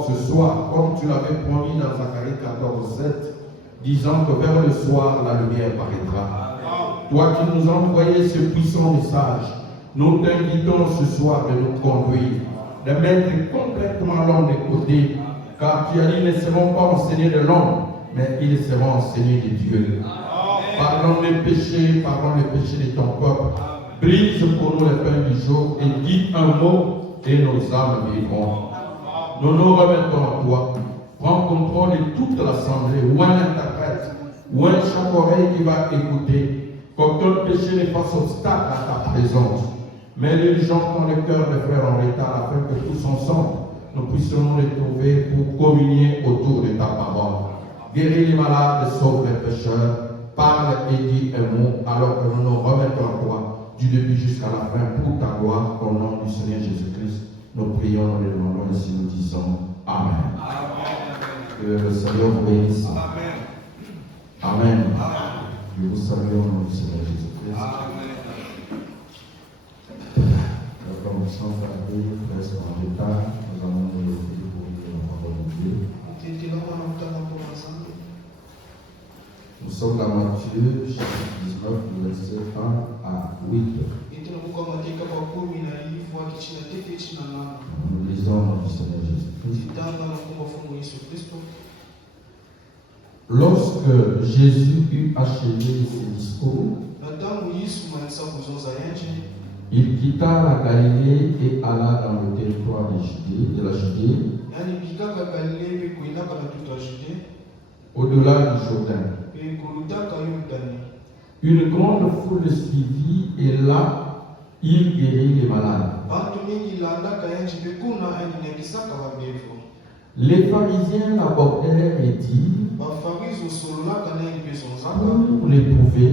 encore ce soir, comme tu l'avais promis dans Zacharie 14:7, disant que vers le soir, la lumière paraîtra. Toi qui nous as envoyé ce puissant message, nous t'invitons ce soir de nous conduire, de mettre complètement l'homme de côté, car tu as dit, ils ne seront pas enseignés de l'homme, mais ils seront enseignés de Dieu. Pardonne les péchés de ton peuple. Brise pour nous le pain du jour et dis un mot et nos âmes vivront. Nous nous remettons à toi. Prends contrôle de toute l'assemblée, ou un interprète, ou un chaque oreille qui va écouter. Qu'aucun péché ne fasse obstacle à ta présence. Mais les gens qui ont le cœur de frères en retard, afin que tous ensemble, nous puissions nous retrouver pour communier autour de ta parole. Guéris les malades, sauve les pécheurs. Parle et dis un mot alors que nous nous remettons à toi du début jusqu'à la fin pour ta gloire au nom du Seigneur Jésus-Christ. Nous prions, nous le demandons ainsi, nous disons Amen. Amen. Que le Seigneur vous bénisse. Amen. Amen. Je vous salue au nom du Seigneur Jésus-Christ. Amen. Comme nous sommes arrivés presque en retard, nous allons nous lever pour lire la parole de Dieu. Nous sommes à Matthieu, chapitre 19, versets 1 à 8. Nous lisons dans le Seigneur Jésus-Christ. Lorsque Jésus eut achevé ses discours, il quitta la Galilée et alla dans le territoire de la Judée, au-delà du Jourdain. Une grande foule le suivit et là, il guérit les malades. Les pharisiens l'abordèrent et dirent, pour l'éprouver,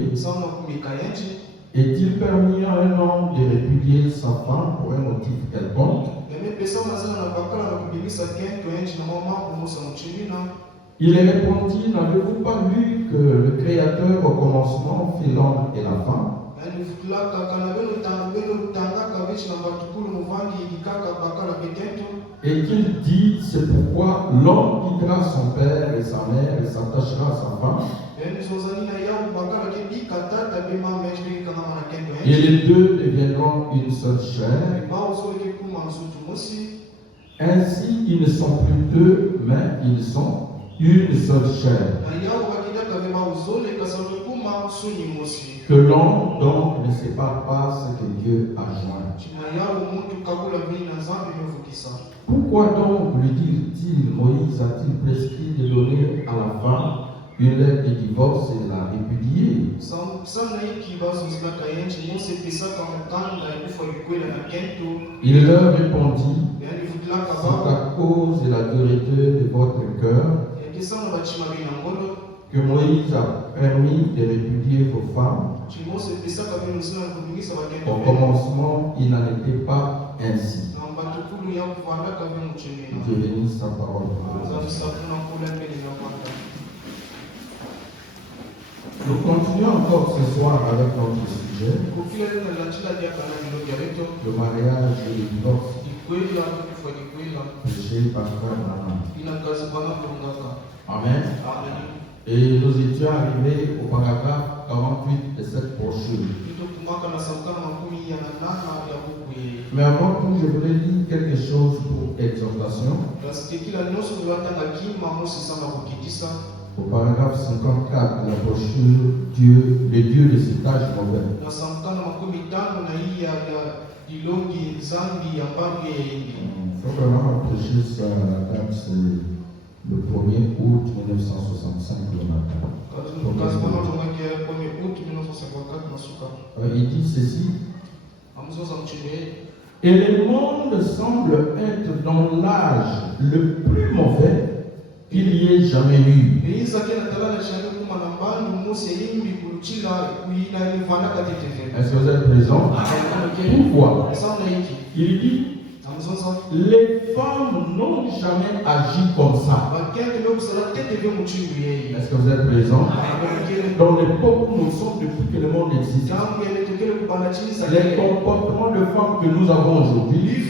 est-il permis à un homme de répudier sa femme pour un motif quelconque? Il répondit, n'avez-vous pas lu que le Créateur au commencement fit l'homme et la femme? Et qu'il dit, c'est pourquoi l'homme quittera son père et sa mère et s'attachera à sa femme. Et les deux deviendront une seule chair. Ainsi, ils ne sont plus deux, mais ils sont une seule chair. Que l'homme donc ne sépare pas ce que Dieu a joint. Pourquoi donc, lui dit-il, Moïse a-t-il prescrit de donner à la femme une lettre de divorce et de la répudier? Il leur répondit, c'est à cause de la dureté de votre cœur que Moïse a permis de répudier vos femmes. Au commencement, il n'en était pas ainsi. Dieu bénisse sa parole. Nous continuons encore ce soir avec notre sujet, le mariage et le divorce. Péché par frère Branham. Amen. Et nous étions arrivés au paragraphe 48 de cette brochure. Mais avant tout, je voulais dire quelque chose pour exhortation. Au paragraphe 54 de la brochure, le Dieu de cet âge mauvais. Il faut vraiment prêcher ça à la date, c'est le 1er août 1965 le matin. Il dit ceci. Et le monde semble être dans l'âge le plus mauvais qu'il y ait jamais eu. Est-ce que vous êtes présent? Pourquoi? Il dit, les femmes n'ont jamais agi comme ça. Est-ce que vous êtes présent? Dans l'époque où nous sommes depuis que le monde existe, les comportements de femmes que nous avons aujourd'hui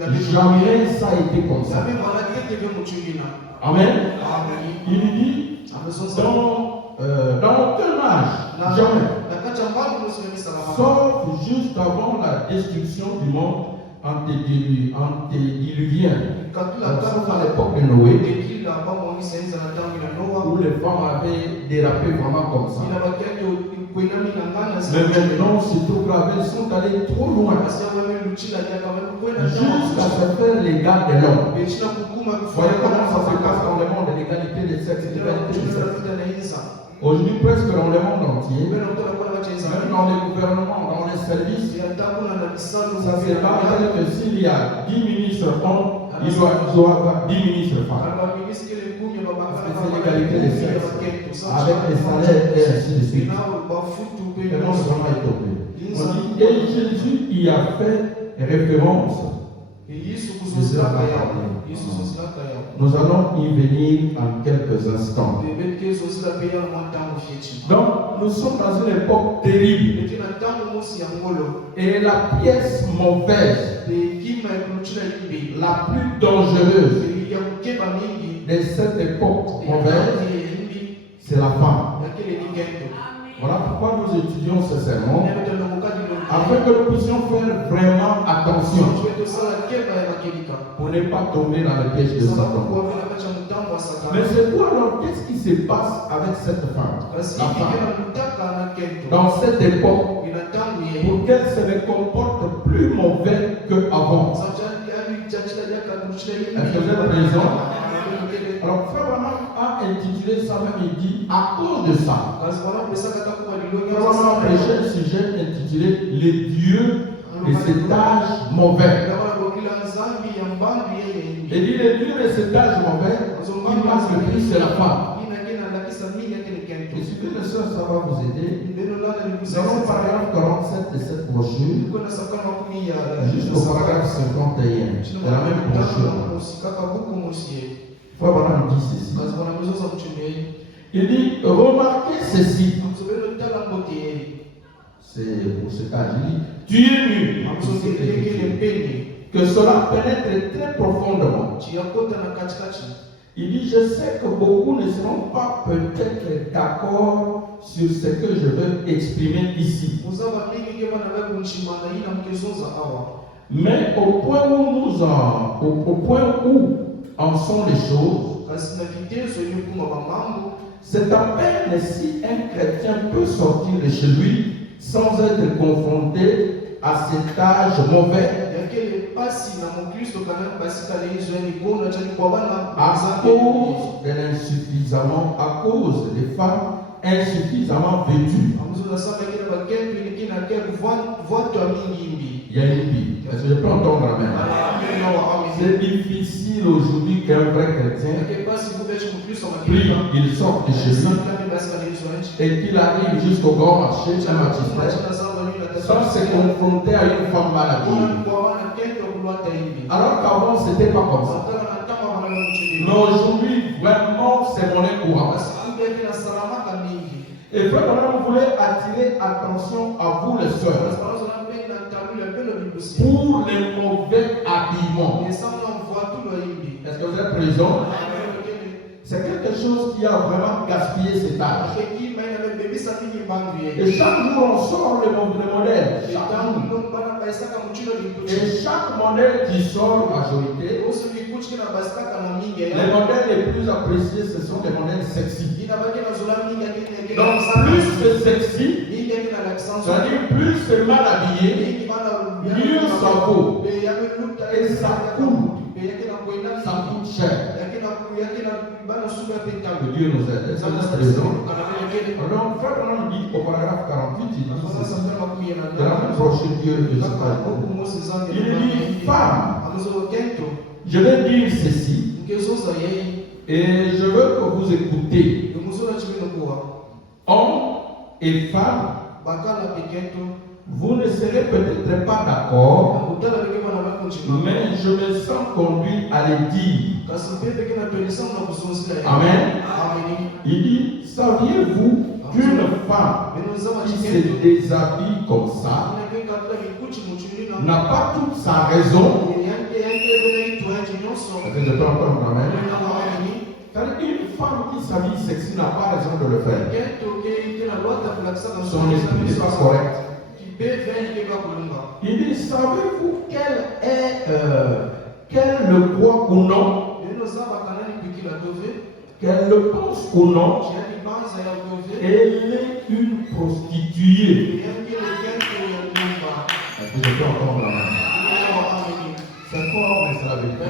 Jamais ça a été comme ça. Amen. Il dit, dans aucun âge, jamais. Sauf juste avant la destruction du monde antédiluvien. Sauf à l'époque de Noé, où les femmes avaient dérapé vraiment comme ça. Mais maintenant, c'est trop grave, elles sont allées trop loin. Jusqu'à se faire l'égal de l'homme. Voyez comment ça se passe dans le monde, l'égalité des sexes, l'égalité des sexes. Aujourd'hui, presque dans le monde entier, même dans les gouvernements, dans les services, ça se passe que s'il y a 10 ministres hommes, il doit avoir 10 ministres femmes. Parce que c'est l'égalité des sexes, avec les salaires et ainsi de suite. Et non, c'est vraiment étonnant. On dit, et Jésus y a fait référence. Nous allons y venir en quelques instants. Donc, nous sommes dans une époque terrible. Et la pièce mauvaise, la plus dangereuse de cette époque mauvaise, c'est la femme. Voilà pourquoi nous étudions ce sermon, afin que nous puissions faire vraiment attention pour ne pas tomber dans le piège de Satan. Mais c'est quoi alors? Qu'est-ce qui se passe avec cette femme? La femme, dans cette époque, pour qu'elle se comporte plus mauvais qu'avant. Est-ce que vous êtes présent? Alors, Frère Branham a intitulé ça même, il dit, à cause de ça. Frère Branham a prêché un sujet intitulé les dieux de cet âge mauvais. Il dit les dieux de cet âge mauvais, qui passe le plus, c'est la femme. Et si bien sûr, ça va vous aider. Nous allons paragraphe 47 de cette brochure jusqu'au paragraphe 51 de la même brochure. Frère Branham dit ceci. Il dit, remarquez ceci. C'est pour cet âge. Il dit, tu es nu. Que cela pénètre très profondément. Il dit, je sais que beaucoup ne seront pas peut-être d'accord sur ce que je veux exprimer ici. Mais au point où en sont les choses, c'est à peine si un chrétien peut sortir de chez lui sans être confronté à cet âge mauvais à cause des femmes insuffisamment vêtues. Il y a une vie. Est-ce que je peux entendre la main? C'est difficile aujourd'hui qu'un vrai chrétien, puis il sort de chez lui et qu'il arrive jusqu'au grand marché, un magistrat, sans se confronter à une femme mal habillée. Alors qu'avant, ce n'était pas comme ça. Mais aujourd'hui, vraiment, c'est monnaie courante. Et Frère Branham voulait attirer attention à vous, les sœurs, pour les mauvais habillements. Est-ce que vous êtes présents? C'est quelque chose qui a vraiment gaspillé cet âge. Et chaque jour, on sort le modèle. Et chaque modèle qui sort, majorité, les modèles les plus appréciés, ce sont les modèles sexy. Donc, plus c'est sexy, c'est-à-dire plus c'est mal habillé, mieux ça vaut. Et ça coûte. Ça coûte cher. Que Dieu nous aide. Est-ce que vous êtes présents? Alors, Frère Branham dit au paragraphe 48, il dit ceci, de la même procédure que ce il dit, femme, je vais dire ceci, et je veux que vous écoutez. Hommes et femmes, vous ne serez peut-être pas d'accord, mais je me sens conduit à le dire. Amen. Il dit, saviez-vous qu'une femme qui se déshabille comme ça n'a pas toute sa raison Est-ce que je peux entendre amen? Une femme qui s'habille sexy n'a pas raison de le faire. Son esprit n'est pas correct. Il dit, savez-vous qu'elle le croit ou non? Qu'elle le pense ou non? Elle est une prostituée. Est-ce que je peux entendre amen? C'est fort, mais c'est la vérité.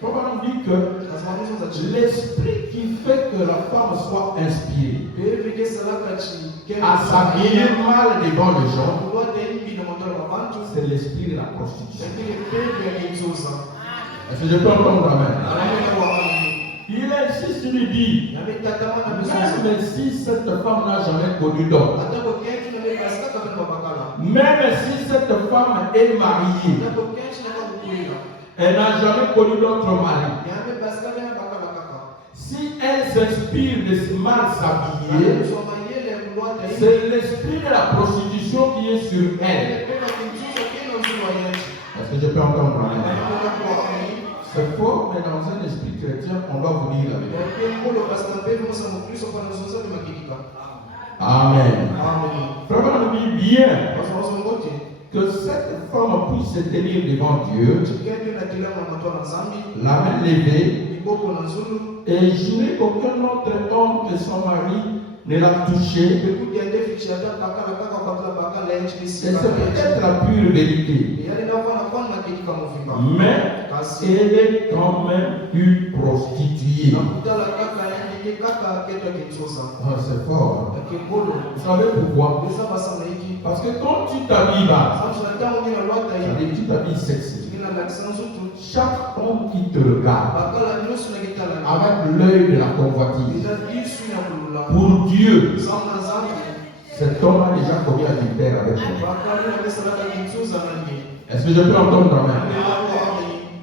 Comment on dit que l'esprit qui fait que la femme soit inspirée à s'habiller mal devant les gens, c'est l'esprit de la prostitution. Est-ce que je peux entendre amen? Il insiste, il lui dit, même si cette femme n'a jamais connu d'homme, même si cette femme est mariée, elle n'a jamais connu d'autre mari. Si elle s'inspire de ce mal s'habiller, c'est l'esprit de la prostitution qui est sur elle. Est-ce que je peux entendre? C'est fort, mais dans un esprit chrétien, on doit vous dire la vérité. Amen. Vraiment, on dit bien que cette femme puisse se tenir devant Dieu, la main levée, et jurer qu'aucun autre homme que son mari ne l'a touché. Et c'est peut-être la pure vérité. Mais elle est quand même une prostituée. Ah, c'est fort. Vous savez pourquoi? Parce que quand tu t'habilles là, tu t'habilles sexy. Chaque homme qui te regarde avec l'œil de la convoitise, pour Dieu, cet homme a déjà commis adultère avec toi. Est-ce que je peux entendre amen?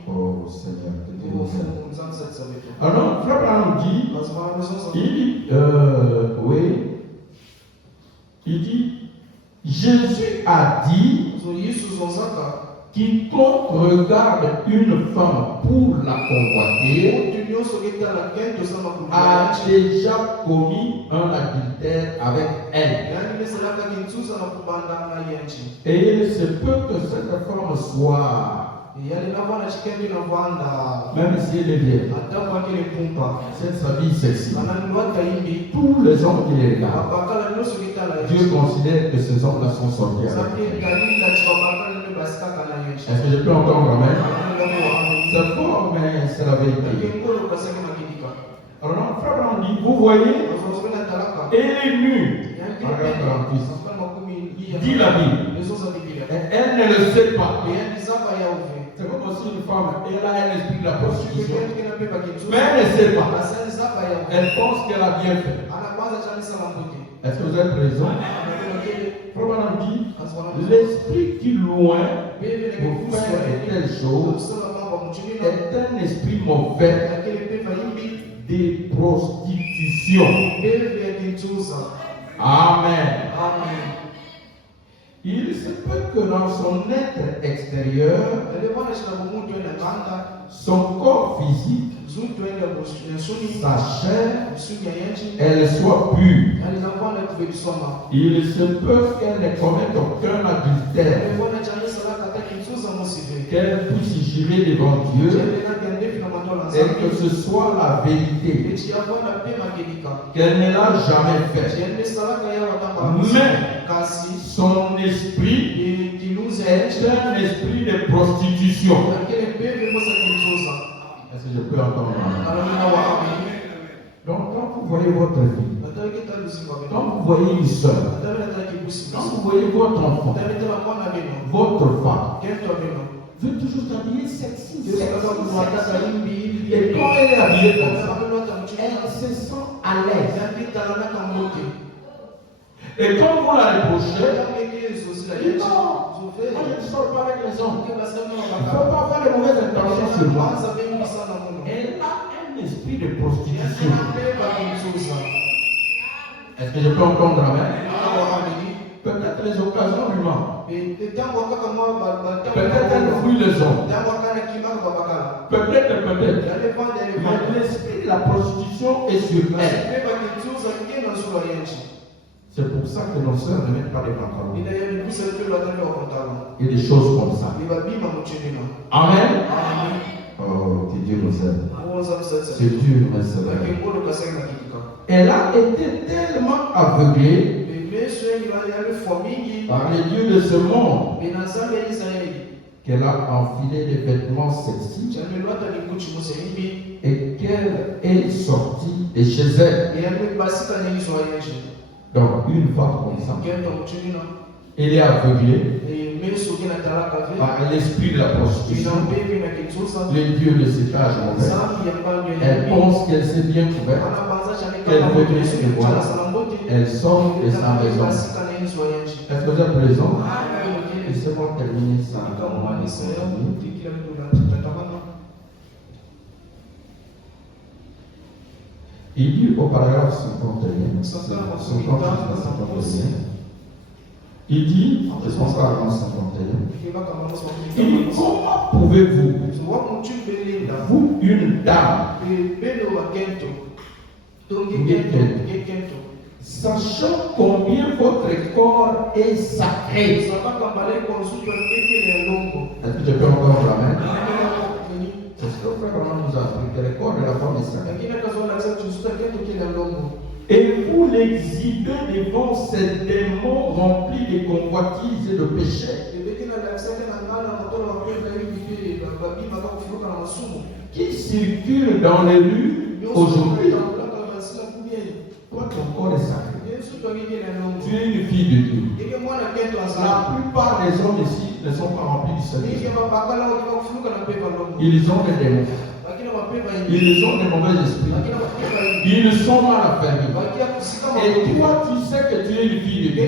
Oh Seigneur. Alors, Frère Branham dit, il dit, Jésus a dit, quiconque regarde une femme pour la convoiter a déjà commis un adultère avec elle. Et il se peut que cette femme soit, même si elle est vieille, cette sa vie sexy, tous les hommes qui les regardent, Dieu considère que ces hommes-là sont sortis avec elle. Est-ce que je peux entendre amen? C'est fort, mais c'est la vérité. Alors, Frère Branham dit, vous voyez, elle est nue. Dit la Bible. Elle ne le sait pas. C'est comme si une femme, elle a un esprit de la prostitution. Mais elle ne sait pas. Elle pense qu'elle a bien fait. Est-ce que vous êtes présent? Probablement dit, l'esprit qui loin pour faire de telles choses est un esprit mauvais de prostitution. Amen. Il se peut que dans son être extérieur, son corps physique, sa chair, elle soit pure. Il se peut qu'elle ne commette aucun adultère, qu'elle puisse jurer devant Dieu et que ce soit la vérité, qu'elle ne l'a jamais fait. Mais son esprit est un esprit de prostitution. Est-ce que je peux entendre? Donc quand vous voyez votre vie, quand vous voyez une soeur, quand vous voyez votre enfant, votre femme, veut toujours s'habiller sexy. Et quand elle est habillée comme ça, elle se sent à l'aise. Et quand vous la reprochez, dit non, moi je ne sors pas avec les hommes. Il ne faut pas avoir de mauvaises intentions sur moi. Elle a un esprit de prostitution. Est-ce que je peux entendre amen? Peut-être les occasions lui manquent. Peut-être elle fuit les hommes. Peut-être. Mais l'esprit de la prostitution est sur elle. C'est pour ça que nos sœurs ne mettent pas les pantalons. Et des choses comme ça. Amen. Oh, que Dieu nous aide. C'est dur, mais c'est vrai. Elle a été tellement aveuglée par les dieux de ce monde qu'elle a enfilé des vêtements sexy et qu'elle est sortie de chez elle. Donc, une fois comme ça, elle est aveuglée par l'esprit de la prostitution. Les dieux de cet âge mauvais. Elle pense qu'elle s'est bien couverte, qu'elle veut bien se voir. Elle sort de sa maison. Est-ce que vous êtes présent? Laissez-moi terminer ça. Il dit au paragraphe 51, il dit, il dit, comment pouvez-vous, vous, une dame, sachant combien votre corps est sacré? Est-ce que je peux encore la main? C'est ce que le frère nous a appris, que le corps de la femme est sacré. Et vous l'exhibez devant ces démons remplis de convoitises et de péchés, qui circulent dans les rues aujourd'hui. Toi, ton corps est sacré. Tu es une fille de Dieu. La plupart des hommes ici ne sont pas remplis du Saint-Esprit. Ils ont des démons. Ils ont des mauvais esprits. Ils sont mal affermis. Et toi, tu sais que tu es une fille de Dieu.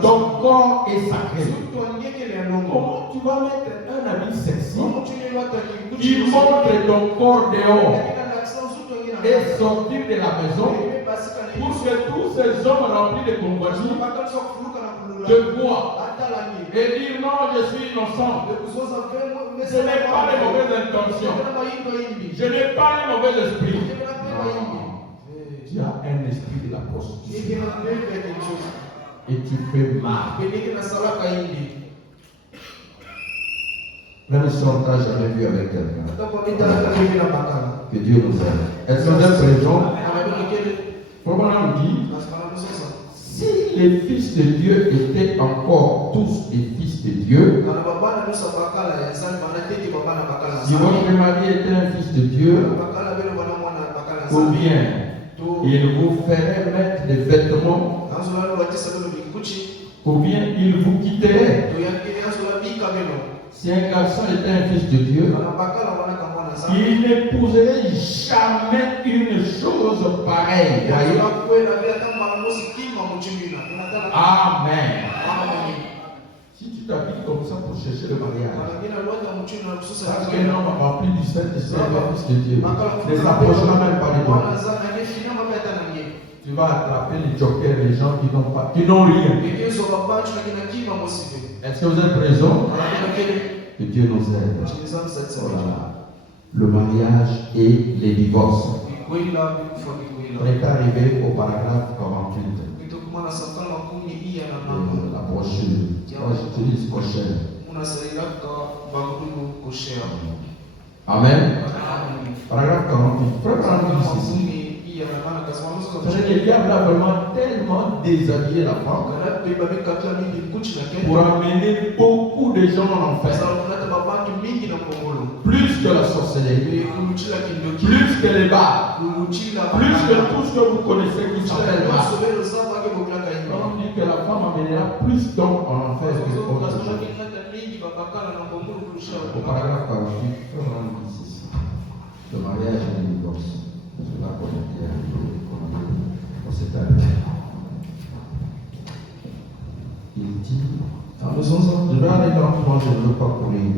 Ton corps est sacré. Comment tu vas mettre un habit sexy qui montre ton corps dehors et sortir de la maison pour que tous ces hommes remplis de convoitises te voient et dire non, je suis innocent. Ce n'est pas de mauvaises intentions. Je n'ai pas un mauvais esprit. Tu as un esprit de la prostitution. Et tu fais mal. Même si on t'a jamais vu avec quelqu'un. Que Dieu nous aide. Est-ce qu'on est présent? Comment on dit? Si les fils de Dieu étaient encore tous des fils de Dieu, si votre mari était un fils de Dieu, ou bien il vous ferait mettre des vêtements, ou bien il vous quitterait. Si un garçon était un fils de Dieu, il n'épouserait jamais une chose pareille. Voyez? Amen. Si tu t'habilles comme ça pour chercher le mariage, parce qu'un homme rempli du Saint-Esprit, un fils de Dieu, ne s'approchera même pas de toi. Tu vas attraper les jokers, les gens qui n'ont rien. Est-ce que vous êtes présents? Que Dieu nous aide. Voilà. Le mariage et les divorces. On est arrivé au paragraphe 48. La brochure. Moi, j'utilise prochaine. Amen. Paragraphe 48. Frère, le diable a vraiment tellement déshabillé la femme pour amener beaucoup de gens en enfer. Plus que la sorcellerie, plus que les bars, plus que tout ce que vous connaissez qui s'appelle bar. On dit que la femme amènera plus d'hommes en enfer que autre chose. Au paragraphe 48, le mariage et le divorce. Je la connais bien. Il dit, je vais aller dans le fond, je ne veux pas courir.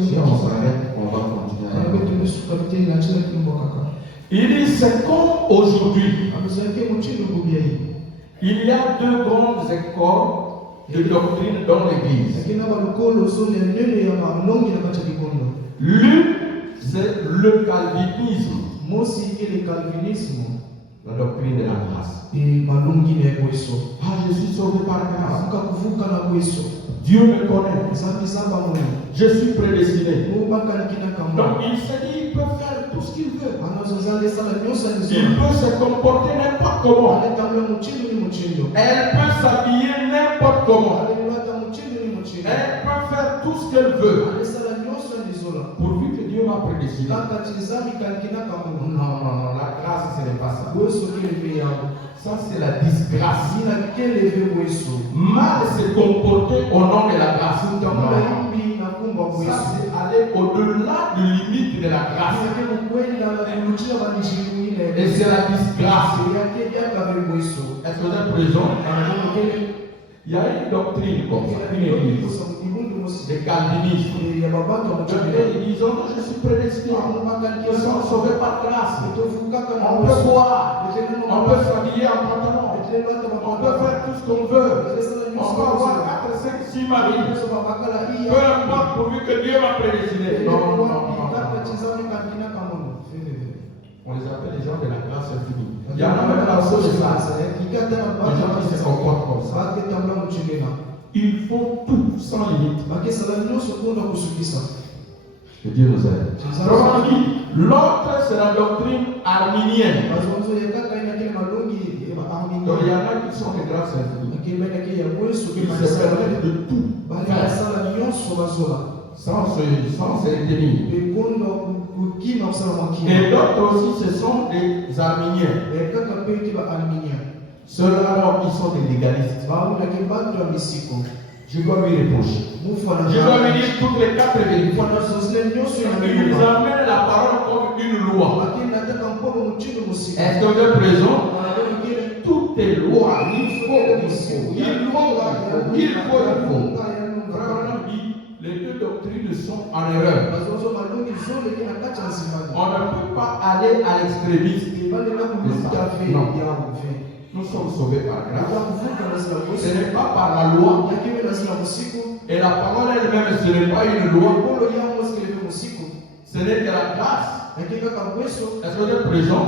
Si on s'arrête, on va continuer. Il dit, c'est comme aujourd'hui. Il y a deux grandes écoles de doctrine dans l'église. L'une, c'est le calvinisme. La doctrine de la grâce. Ah, je suis sauvé par grâce. Dieu me connaît. Je suis prédestiné. Donc il se dit, il peut faire tout ce qu'il veut. Il peut se comporter n'importe comment. Elle peut s'habiller n'importe comment. Elle peut faire tout ce qu'elle veut. Pourvu que Dieu m'a prédestiné. Non, la grâce, ce n'est pas ça. Ça, c'est la disgrâce. Mal se comporter au nom de la grâce. Ça, c'est aller au-delà de limite de la grâce. Et c'est la disgrâce. Est-ce que vous êtes présent? Il y a une doctrine comme ça, une église, des calvinistes. Ils disent, non, je suis prédestiné. Ils sont sauvés par grâce. On peut boire, on peut s'habiller en pantalon, on peut faire tout ce qu'on veut. On peut avoir 4, 5, 6 maris. Peu importe pourvu que Dieu m'a prédestiné. Non. On les appelle les gens de la grâce infinie. Il y en a même dans ce sens. Les gens qui se comportent comme ça. Ils font tout sans limite. Que Dieu nous aide. L'autre, c'est la doctrine arminienne. Donc il y en a qui sont de grâce infinie. Ils se permettent de tout sans se retenir. Et d'autres aussi, ce sont des arminiens. Ceux-là, ils sont des légalistes. Je dois lui reprocher. Je dois lui dire toutes les 4 vérités. Ils amènent la parole comme une loi. Est-ce que vous êtes présent? Toutes les lois, il faut. Les deux doctrines sont en erreur. On ne peut pas aller à l'extrémisme. Non. Nous sommes sauvés par grâce. Ce n'est pas par la loi. Et la parole elle-même, ce n'est pas une loi. Ce n'est que la grâce. Est-ce que vous êtes présent?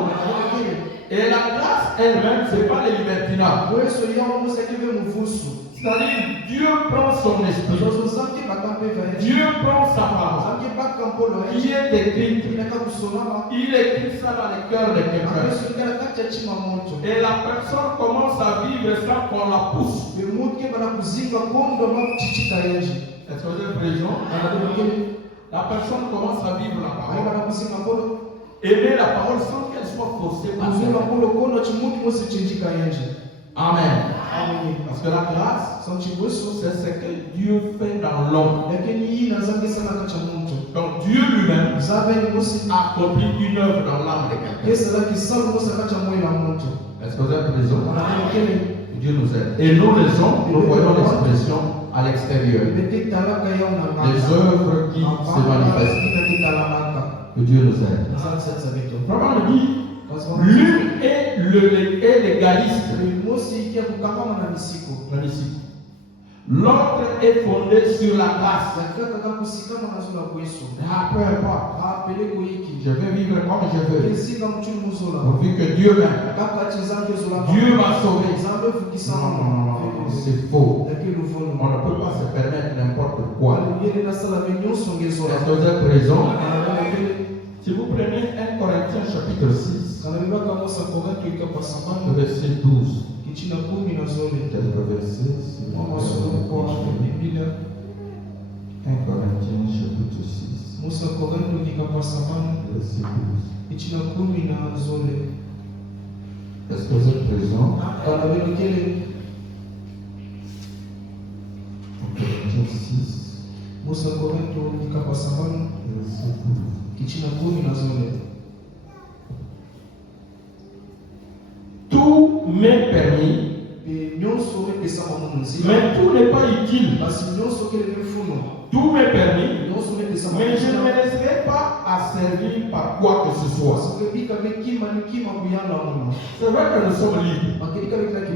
Et la grâce elle-même, ce n'est pas le libertinat. C'est-à-dire, Dieu prend son esprit. Dieu prend sa parole qui est écrite. Il écrit ça dans le cœur de quelqu'un. Et la personne commence à vivre ça qu'on la pousse. Est-ce que vous êtes présent? La personne commence à vivre la parole. Aimer la parole sans qu'elle soit forcée par Amen. Parce que la grâce, c'est ce que Dieu fait dans l'homme. Donc Dieu lui-même a accompli une œuvre dans l'âme de quelqu'un. Est-ce que vous êtes présent? Dieu nous aide. Et nous nous voyons l'expression à l'extérieur. Les œuvres qui se manifestent. Que Dieu nous aide. Vraiment, on dit, l'une est légaliste. L'autre est fondé sur la grâce. Ah, peu importe. Je vais vivre comme je veux. Pourvu que Dieu m'aime. Dieu m'a sauvé. Non, c'est faux. On ne peut pas se permettre n'importe quoi. Est-ce que vous êtes présent? Si vous prenez 1 Corinthiens chapitre 6, verset 12. Quelques versets. 1 Corinthiens chapitre 6. Verset 12. Est-ce que vous êtes présent? 1 Corinthiens 6. Verset 12. Tout m'est permis, Mais tout n'est pas utile. Tout m'est permis, mais je ne me laisserai pas asservir par quoi que ce soit. C'est vrai que nous sommes libres,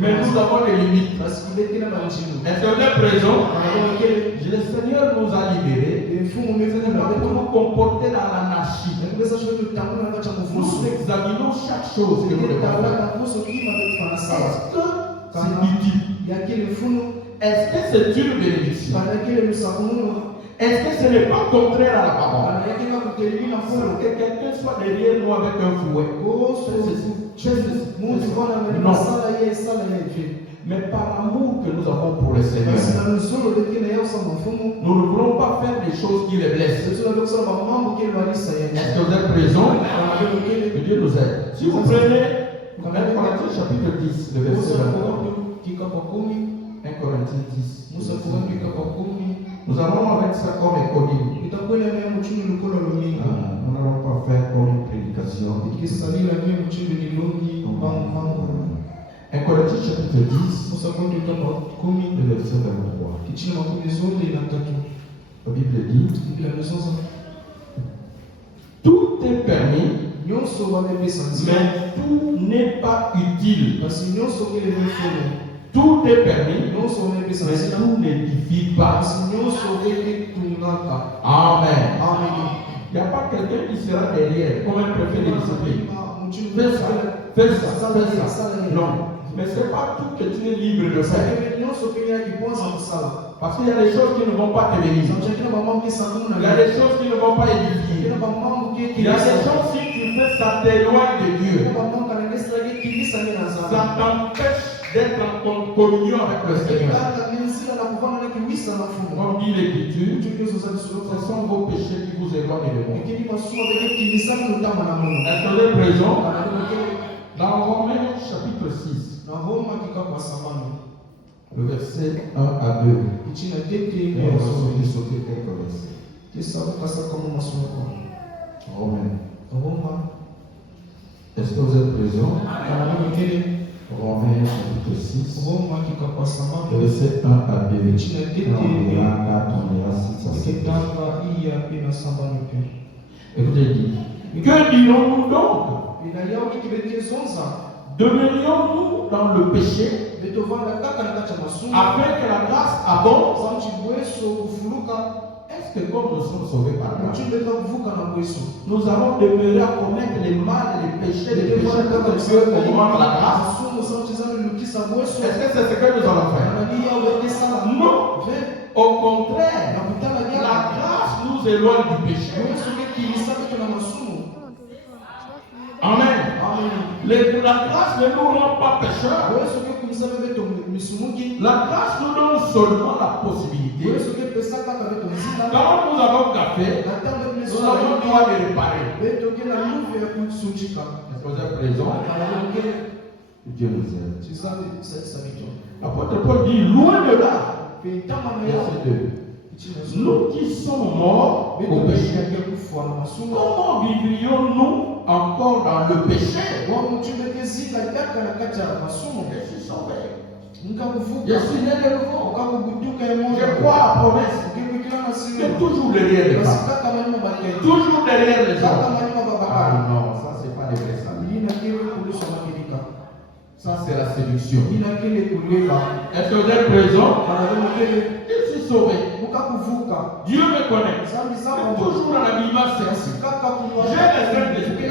mais nous avons des limites. Éternel présent, le Seigneur nous a libérés pour nous comporter dans l'anarchie. Nous examinons chaque chose que nous devons faire. Est-ce que c'est utile? Est-ce que c'est une bénédiction? Est-ce que ce n'est pas contraire à la parole? Que quelqu'un soit derrière nous avec un fouet. Non. Mais par l'amour que nous avons pour le Seigneur, nous ne voulons pas faire des choses qui les blessent. Est-ce que vous êtes présent? Que Dieu nous aide. Si vous prenez 1 Corinthiens chapitre 10, le verset 23. 1 Corinthiens 10. Nous allons avec ça comme économie. Nous n'allons pas faire comme une prédication. 1 Corinthiens chapitre 10, le verset 23. La Bible dit, tout est permis, mais tout n'est pas utile. Tout est permis, mais tout n'édifie pas. Amen. Il n'y a pas quelqu'un qui sera derrière, comme un préfet de discipline. Fais ça. Non. Mais ce n'est pas tout que tu es libre de faire. Parce qu'il y a des choses qui ne vont pas te bénir. Il y a des choses qui ne vont pas édifier. Il y a des choses, si tu fais ça, t'éloigne de Dieu. Ça t'empêche d'être en communion avec le Seigneur. Comme dit l'Écriture, ce sont vos péchés qui vous éloignent de moi. Est-ce présent dans Romains chapitre 6, le verset 1 à 2. Et on va sauter quelques versets. Romains. Est-ce que vous êtes présent? Romains chapitre 6, le verset 1 à 2. On ira 4, on ira 6 à 7. Écoutez, dit, que dirons-nous donc? Demeurions-nous dans le péché afin que la grâce abonde? Est-ce que comme nous sommes sauvés par grâce, nous allons demeurer à commettre les mal, les péchés contre Dieu au moment de la grâce? Est-ce que c'est ce que nous allons faire? Non. Au contraire, la grâce nous éloigne du péché. Amen. La grâce ne nous rend pas pécheurs. La grâce nous donne seulement la possibilité. Quand nous avons café, nous avons droit de réparer. Est-ce que vous êtes présent? Dieu nous aide. L'apôtre Paul dit, loin de là, verset 2. Nous qui sommes morts au péché, comment vivrions-nous encore dans le péché? Je suis sauvé. Je suis né de nouveau. Je crois à la promesse. Mais toujours derrière les femmes. Toujours derrière les hommes. Ah non, ça c'est pas le vrai salut. Ça c'est la séduction. Est-ce que vous êtes présent? Je suis sauvé. Dieu me connaît. Mais toujours dans l'habillement sexy. J'ai les ailes d'esprit.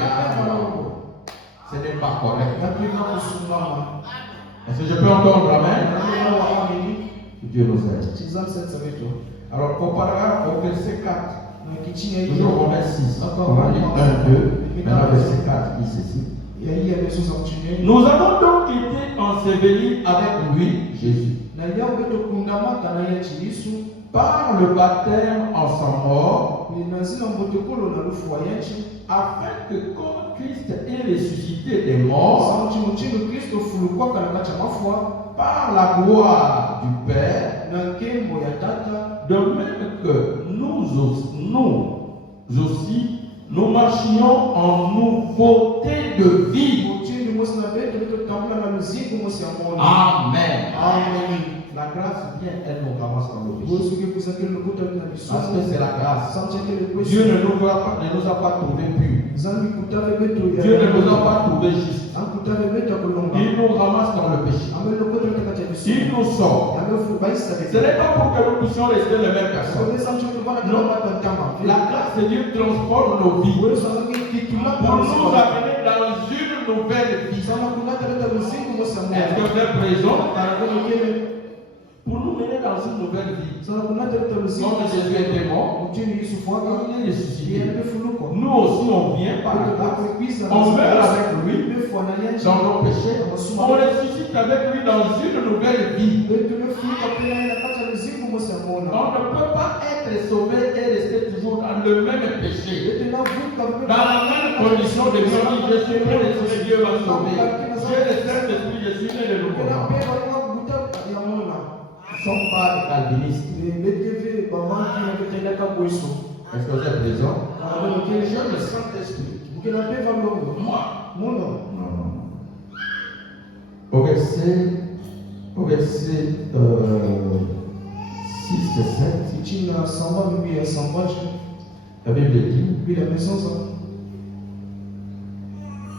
Ce n'est pas correct. Est-ce que je peux entendre amen? Dieu nous aide. Alors au verset 4, toujours Romains 6, on va lire 1, 2, maintenant verset 4 dit ceci. Nous avons donc été ensevelis avec lui, Jésus, par le baptême en sa mort, afin que comme Christ est ressuscité des morts, par la gloire du Père, de même que nous aussi, nous marchions en nouveauté de vie. Amen. Amen. La grâce vient, elle nous ramasse dans le péché. Parce que c'est la grâce. Dieu ne nous a pas trouvé purs. Dieu ne nous a pas trouvé justes. Il nous ramasse dans le péché. Il nous sort. Ce n'est pas pour que nous puissions rester les mêmes personnes. Non. La grâce de Dieu transforme nos vies pour nous amener dans une nouvelle vie. Est-ce que vous êtes présents? Pour nous mener dans une nouvelle vie. Comme Jésus était mort, il est ressuscité. Nous aussi on vient par la grâce. On meurt avec lui dans nos péchés. On ressuscite avec lui dans une nouvelle vie. On ne peut pas être sauvé et rester toujours dans le même péché. Dans la même condition de vie, je suis prêt et Dieu m'a sauvé. J'ai le Saint-Esprit, je suis né de nouveau. Nous ne sommes pas des calvinistes. Est-ce que vous êtes présent? J'ai le Saint-Esprit. Moi? Non. Au verset 6 et 7, la Bible dit,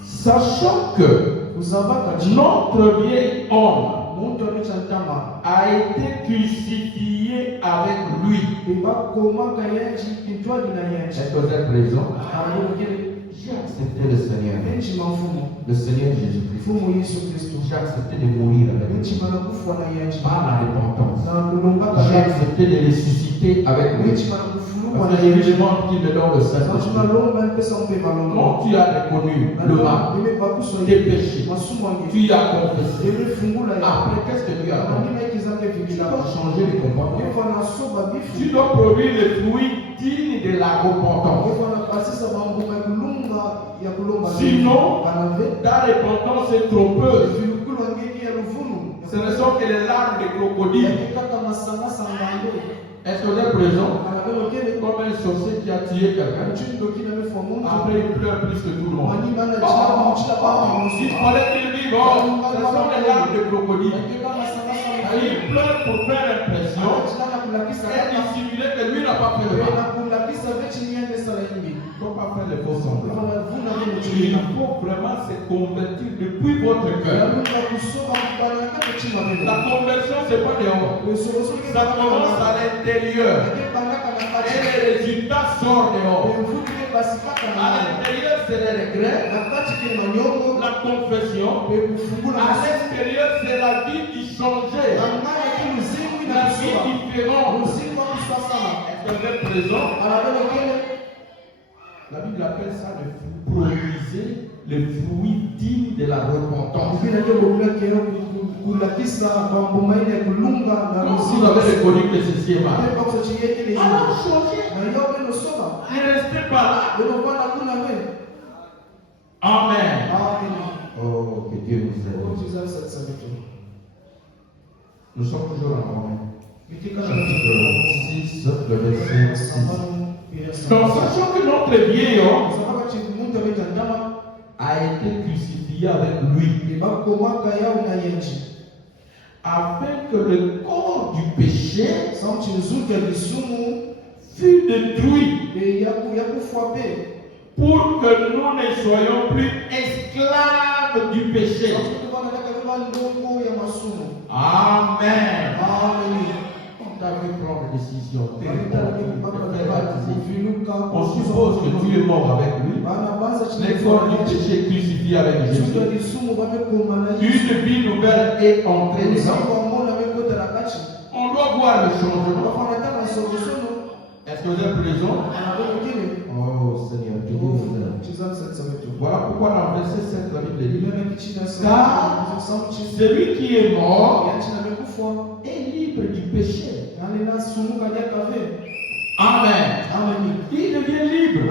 sachant que notre vieil homme a été crucifié avec lui. Est-ce que vous êtes présent? J'ai accepté le Seigneur. Le Seigneur Jésus-Christ. J'ai accepté de mourir avec lui. Par la repentance. J'ai accepté de ressusciter avec lui. Parce que je lui demande qu'il me donne le Saint-Esprit. Quand tu as reconnu le mal, tes péchés, tu as confessé. Après, qu'est-ce que Dieu a fait? Tu dois changer de comportement. Tu dois produire les fruits dignes de la repentance. Sinon, ta repentance est trompeuse. Ce ne sont que les larmes des crocodiles. Est-ce que vous êtes présent? Comme un sorcier qui a tué quelqu'un. Après, il pleure plus que tout le monde. Il fallait qu'il vive. Ce sont les larmes des crocodiles. Il pleure pour faire impression et dissimuler que lui n'a pas fait le mal. Il ne faut pas faire les faux semblants. Il faut vraiment se convertir depuis votre cœur. La conversion, ce n'est pas dehors. Ça commence à l'intérieur. Et les résultats sortent dehors. À l'intérieur, c'est les regrets, la confession. À l'extérieur, c'est la vie qui changeait. La vie différente. Est-ce que vous êtes présent? La Bible appelle ça le produire les fruits dignes de la repentance. Quand vous avez reconnu que ceci est mal, alors changez. Ne restez pas là. Amen. Oh, que Dieu nous aide. Nous sommes toujours en Romains. Chapitre 6, le verset 6. Donc, sachant que notre vieil homme a été crucifié avec lui, afin que le corps du péché fût détruit, pour que nous ne soyons plus esclaves du péché. Amen. On t'a vu prendre une décision. On suppose que tu es mort avec lui. Le corps du péché est crucifié avec Jésus. Une vie nouvelle est entrée dedans. On doit voir le changement. Est-ce que vous êtes présent? Oh Seigneur, Dieu vous aide. Voilà pourquoi dans le verset 7, la Bible dit, car celui qui est mort est libre du péché. Amen. Il devient libre.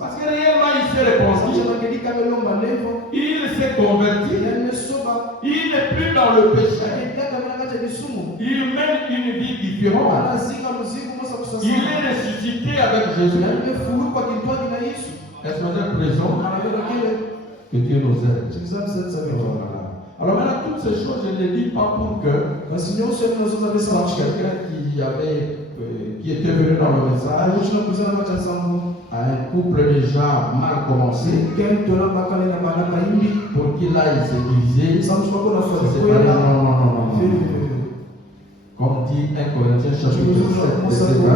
Parce que réellement il s'est repenti. Il s'est converti. Il n'est plus dans le péché. Il mène une vie différente. Il est ressuscité avec Jésus. Est-ce que vous êtes présent? Que Dieu nous aide. Alors maintenant, toutes ces choses, je ne les dis pas pour que quelqu'un qui était venu dans le message, à un couple déjà mal commencé, pour qu'il aille se diviser. Non. Comme dit 1 Corinthiens chapitre 7, verset 20,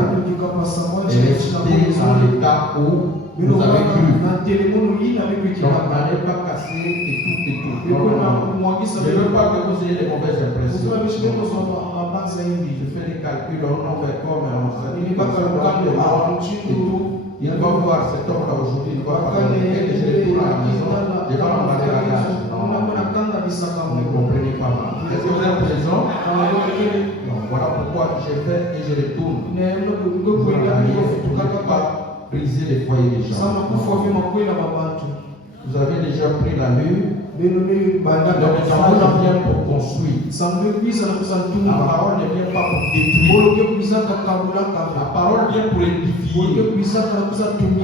et restez dans l'état où vous avez cru. Donc, n'allez pas casser et tout. Je ne veux pas que vous ayez des mauvaises impressions. Je fais des calculs, on fait comme on s'est dit, il va voir cet homme-là aujourd'hui, il va parler, et je l'ai tout à la maison, je vais m'emballer la gage. Vous ne comprenez pas mal. Est-ce que vous êtes présent? Non, voilà pourquoi je vais et je retourne. Je ne peux pas briser les foyers des gens. Vous avez déjà pris la lune. Donc, la parole vient pour construire. La parole ne vient pas pour détruire. La parole vient pour édifier.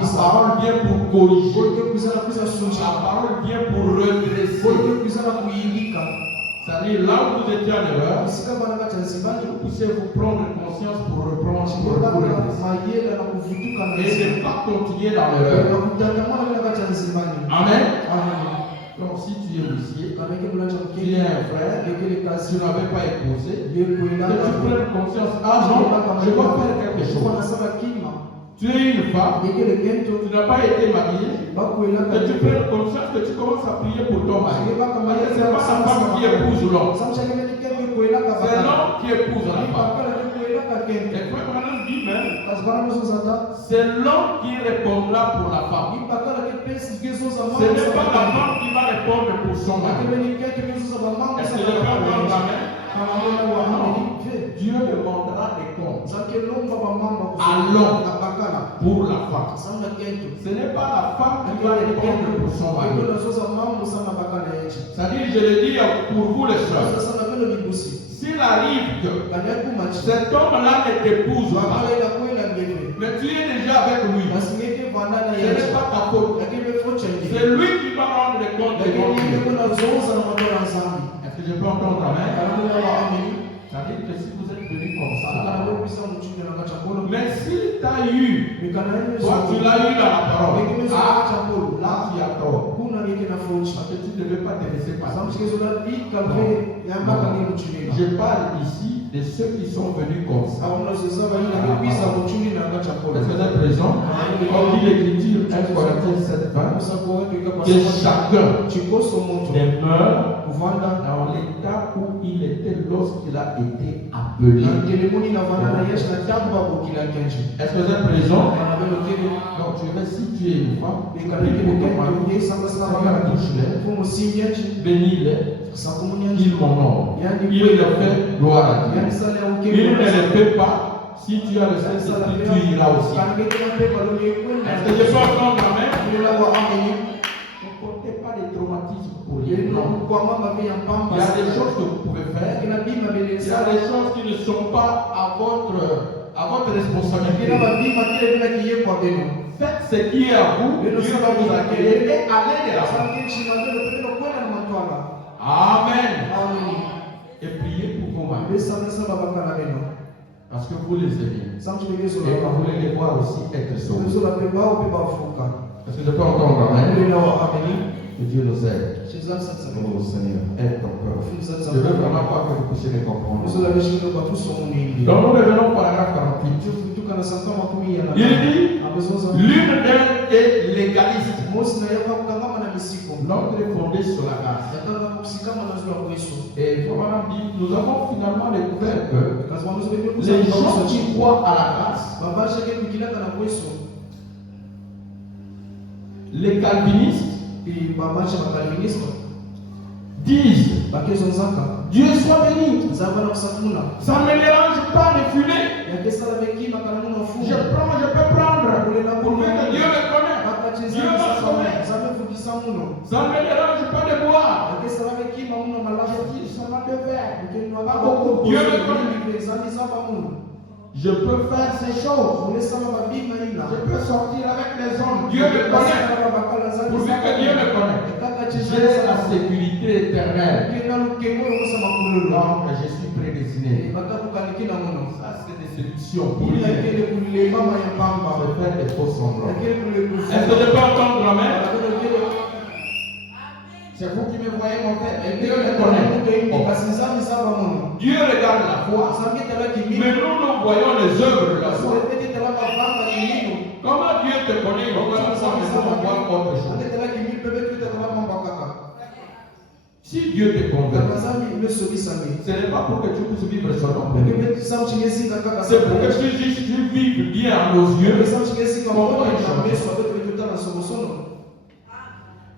La parole vient pour corriger. La parole vient pour redresser. C'est-à-dire, là où vous étiez en erreur, vous puissiez vous prendre conscience pour reprendre, pour redresser. Et ne pas continuer dans l'erreur. Amen. Donc si tu es huissier, tu es un frère, tu n'avais pas épousé, que tu prennes conscience, ah non, je dois faire quelque chose. Tu es une femme, tu n'as pas été mariée, que tu prennes conscience que tu commences à prier pour ton mari. Ce n'est pas la femme qui épouse l'homme, c'est l'homme qui épouse la femme. Et frère Branham dit même, c'est l'homme qui répondra pour la femme. Ce n'est pas la femme qui va répondre pour son mari. Est-ce que je peux entendre la main? Dieu demandera des comptes à l'homme pour la femme. Ce n'est pas la femme qui va répondre pour son mari. C'est-à-dire, je le dis pour vous les soeurs, s'il arrive que cet homme-là ne t'épouse pas, mais tu es déjà avec lui, ce n'est pas ta faute. C'est lui qui va rendre les comptes de ton Dieu. Est-ce que je peux entendre la main? C'est-à-dire que si vous êtes venu comme ça, mais s'il t'a eu, toi tu l'as eu dans la parole, là tu as tort. Parce que tu ne devais pas te laisser passer. Je parle ici de ceux qui sont venus comme ça. Est-ce que vous êtes présent? Comme dit l'Écriture 1 Corinthiens 7:20, que chacun demeure dans l'état où il était lorsqu'il a été appelé. Est-ce que vous êtes présent? Donc je vais, si tu es une femme, bénis-les, ils m'honorent. Il le fait, gloire à Dieu. Il ne le fait pas, si tu as le Saint-Esprit, tu iras aussi. Est-ce que je peux entendre la main? Ne portez pas des traumatismes pour rien. Non. Il y a des choses que vous pouvez faire. Il y a des choses qui ne sont pas à votre responsabilité. Faites ce qui est à vous, Dieu va vous accueillir et allez de l'avant. Amen. Et priez pour vous-même. Parce que vous les aimez. Et vous voulez les voir aussi être sauvés. Est-ce que je peux entendre amen? Que Dieu nous aide. Oh Seigneur, aide ton peuple. Je ne veux vraiment pas que vous puissiez les comprendre. Donc nous revenons au paragraphe 48. Il dit, l'une d'elles est légaliste. L'autre est fondée sur la grâce. Et Branham dit, nous avons finalement découvert que les gens qui croient à la grâce, les calvinistes disent, Dieu soit béni. Ça ne me dérange pas de fumer. Je peux prendre pour que Dieu me connaisse. Dieu me connaît. Ça ne me dérange pas de boire. Ça m'a de verre. Dieu me connaît. Je peux faire ces choses. Je peux sortir avec les hommes. Dieu me connaît. Pour que Dieu me connaisse. j'ai la sécurité éternelle. Donc, je suis prédestiné. Ça, c'est des séductions pour lui. C'est faire des faux semblants. Est-ce que je peux entendre amen? C'est vous qui me voyez mon père. Et Dieu le connaît. Dieu regarde la foi. Mais nous voyons les œuvres de la foi. Comment Dieu te connaît? Il va voir autre chose. Si Dieu te convainc, ce n'est pas pour que tu puisses vivre son nom. C'est pour que tu vives bien à nos yeux.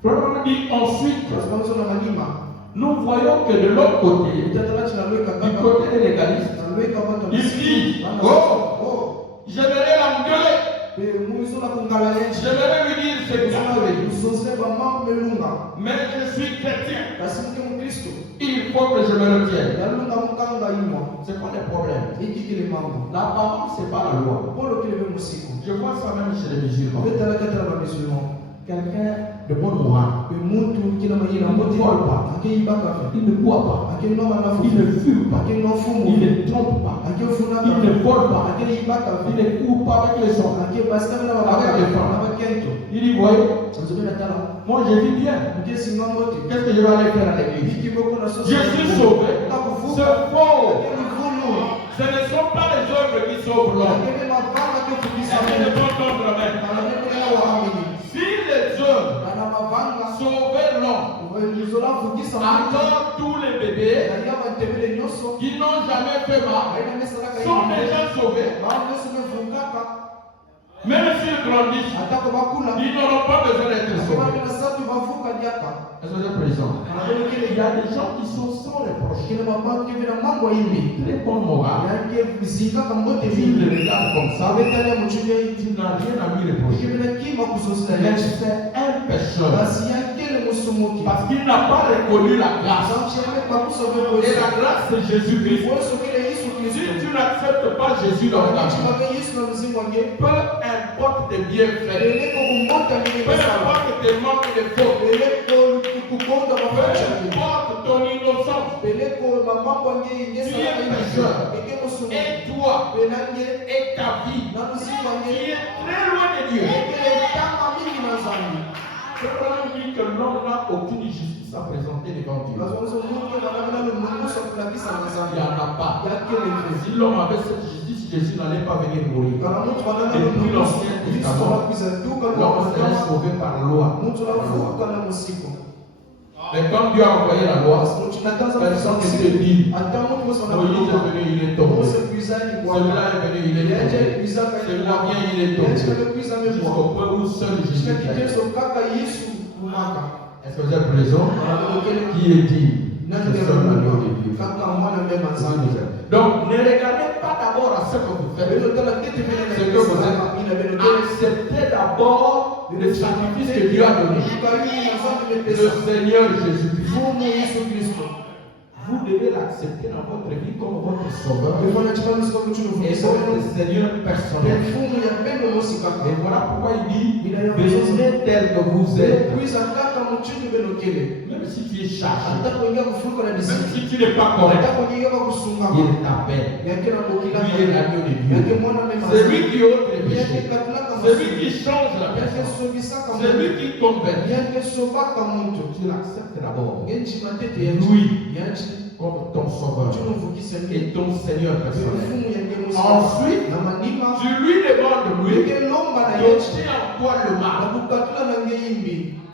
Frère dit ensuite, nous voyons que de l'autre côté, du côté des légalistes, il dit, oh, j'aimerais l'engueuler. J'aimerais lui dire c'est mais je suis chrétien. Il faut que je me retienne. C'est quoi le problème? L'apparence, ce n'est pas la loi. Je vois ça même chez les musulmans. Quelqu'un de bonne morale. Il ne vole pas. Il ne boit pas. Il ne fume pas. Il ne trompe pas. Il ne vole pas. Il ne court pas avec les hommes. Avec les femmes. Il dit, voyez, moi je vis bien. Qu'est-ce que je vais aller faire à l'église? Je suis sauvé. C'est faux. Ce ne sont pas les œuvres qui sauvent l'homme. Si les œuvres sauvaient l'homme, alors tous les bébés qui n'ont jamais fait mal sont déjà sauvés. Même s'ils grandissent, ils n'auront pas besoin d'être sauvés. Est-ce que c'est présent? Il y a des gens qui sont sans reproche, très bonne morale. Tu le regardes comme ça, tu n'as rien à lui reprocher. Mais c'est un pécheur. Parce qu'il n'a pas reconnu la grâce. Et la grâce, c'est Jésus-Christ. Si tu n'acceptes pas Jésus dans ta vie, peu importe tes bienfaits, peu importe tes manques de faute, peu importe ton innocence, tu es pécheur. Et toi, et ta vie, tu es très loin de Dieu. Frère dit que l'homme n'a aucune justice à présenter devant Dieu. Il n'y en a pas. Si l'homme avait cette justice, Jésus n'allait pas venir mourir. Depuis l'Ancien Testament, l'homme serait sauvé par la loi. Mais quand Dieu a envoyé la loi, personne ne se dit Moïse est venu, il est tombé. Celui-là est venu, il est tombé. Celui-là vient, il est tombé. Jusqu'au point où seul Jésus est. Est-ce que vous êtes présent? Qui est dit? Je suis l'agneau de Dieu. Donc, ne regardez pas d'abord à ce que vous faites. Ce que vous êtes. Acceptez d'abord le sacrifice que Dieu a donné. Le Seigneur Jésus-Christ. Vous devez l'accepter dans votre vie comme votre sauveur et votre Seigneur personnel. Et voilà pourquoi il dit venez tel que vous êtes. Même si tu es chargé, même si tu n'es pas correct, il t'appelle. Lui est l'agneau de Dieu. C'est lui qui ôte les péchés. C'est lui qui change la personne. C'est lui qui convainc. Tu l'acceptes d'abord. Lui comme ton sauveur et ton Seigneur personnel. Ensuite, tu lui demandes lui d'ôter en toi le mal.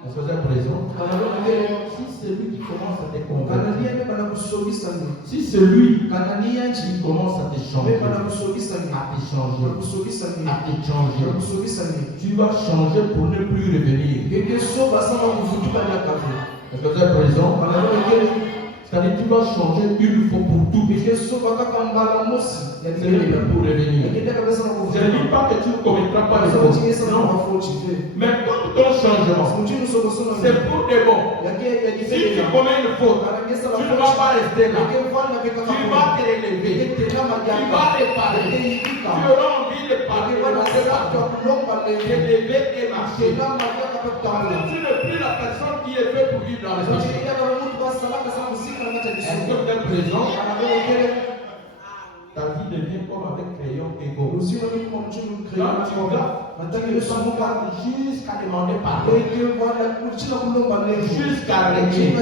Est-ce que vous êtes présent? Si c'est lui qui commence à te convaincre, si c'est lui qui commence à te changer, tu vas changer pour ne plus revenir. Est-ce que vous êtes présent? C'est-à-dire tu vas changer une fois pour tout. C'est pour revenir. Je ne dis pas que tu ne commettras pas de fautes. Non. Mais comme ton changement, c'est pour de bon. Si tu commets une faute, tu ne vas pas rester là. Tu vas te relever. Tu vas réparer. Tu auras envie de parler. De lever et marcher. Tu n'es plus la personne qui est faite pour vivre dans le passé. Est-ce que vous êtes présent? Ta vie devient comme avec crayon et gomme. Quand tu vas jusqu'à demander pardon, jusqu'à régler.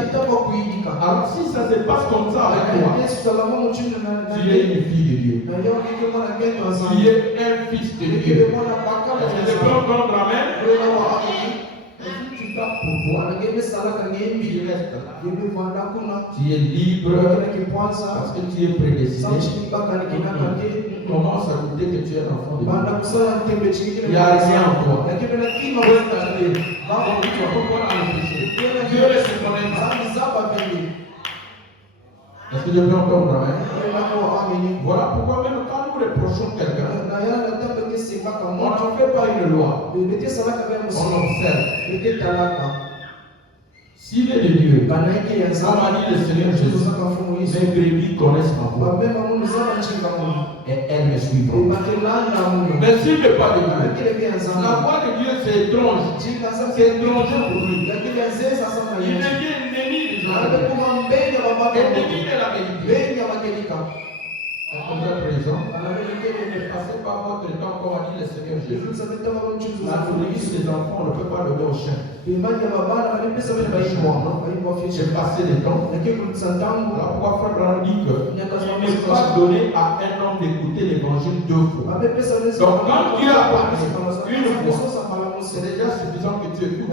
Alors si ça se passe comme ça avec toi, tu es une fille de Dieu. Tu es un fils de Dieu. Est-ce que je peux entendre amen? Pour toi, tu restes là. Tu es libre parce que tu es prédestiné. Commence à douter que tu es un enfant de Dieu. Il n'y a rien en toi. Dieu laisse connaître. Est-ce que je peux entendre amen? Voilà pourquoi même quand nous reprochons quelqu'un, on n'en fait pas une loi. On observe. S'il est de Dieu, comme a dit le Seigneur Jésus, mes brebis connaissent ma voix et elles me suivront. Mais s'il n'est pas de Dieu, la voix de Dieu c'est étrange. C'est étrange pour lui. Il devient ennemi des gens. Ennemi de la vérité. Quand vous êtes présent, ne passez pas votre temps comme a dit le Seigneur Jésus. La nourriture des enfants, on ne peut pas donner aux chiens. J'ai passé le temps. Alors pourquoi Frère Branham dit que il n'est pas donné à un homme d'écouter l'évangile 2 fois. Donc quand Dieu a parlé une fois, c'est déjà suffisant que tu écoutes.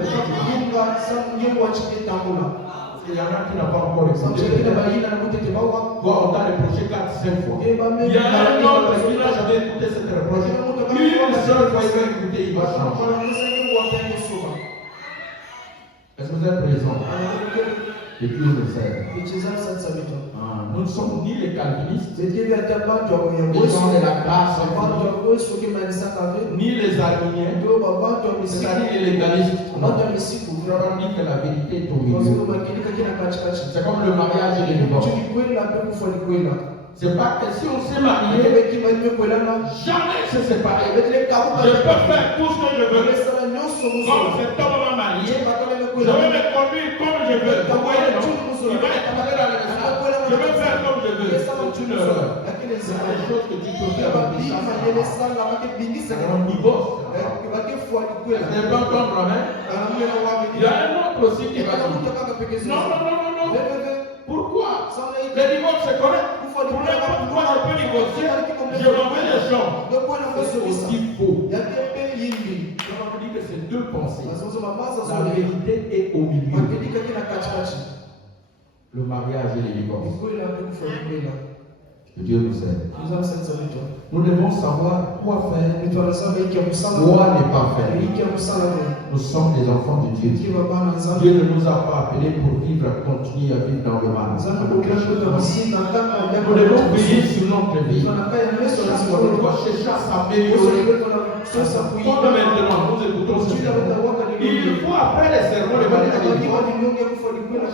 Il y en a qui n'ont pas encore écouté. Toi, on t'a reproché 4-5 fois. Il y a un autre qui n'a jamais écouté cette reproche. Une seule fois, il va écouter, il va changer. Est-ce que vous êtes présent? Et Dieu le sait. Nous ne sommes ni les calvinistes, les gens de la grâce, ni les arméniens, c'est-à-dire les légalistes. On dit que la vérité est au milieu. C'est comme le mariage et le divorce. C'est pas que si on s'est marié, jamais se séparer. Je peux faire tout ce que je veux. Comme cet homme m'a marié, je vais me conduire comme je veux. Vous voyez, non? Il va être dans le restaurant. Je veux faire comme je veux. C'est une erreur. C'est des choses que tu peux faire. C'est un divorce. C'est pas contre amen. Il y a un autre aussi qui va dire non. Pourquoi? Le divorce c'est correct. Pour n'importe quoi je peux divorcer. Je m'en vais des champs. C'est aussi faux. On dit que c'est deux pensées. La vérité est au milieu. Le mariage et le divorce. Que Dieu nous aide. Nous devons savoir quoi faire, quoi ne pas faire. Nous sommes des enfants de Dieu. Dieu ne nous a pas appelés pour vivre, continuer à vivre dans le mal. Nous devons veiller sur notre vie. On doit chercher à s'améliorer. Comme maintenant, nous écoutons ce sermon. Il faut après les sermons, les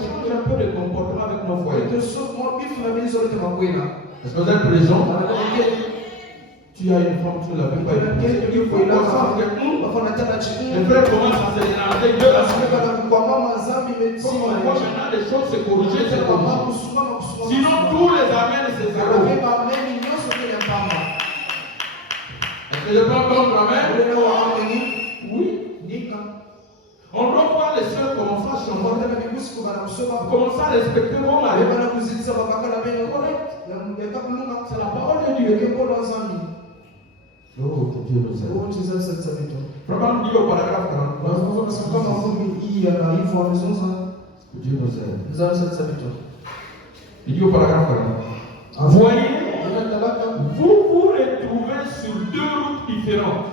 changer un peu de comportement avec nos foyers. Est-ce que vous êtes présent? Tu as une femme, tu ne l'as même pas épousée. Il faut savoir que les frères commencent à se déranger. Dieu l'a fait. Comme on voit maintenant les choses se corriger, c'est corriger. Sinon, tous les amens, c'est zéro. Est-ce que je peux entendre amen? Oui. On doit voir les soeurs commencer à changer. Commencer à respecter vos maris. C'est la parole de Dieu. Oh, que Dieu nous aide. Frère, dit au paragraphe 43. Que Dieu nous aide. Il dit au paragraphe 43. Voyez, vous vous retrouvez sur deux routes différentes.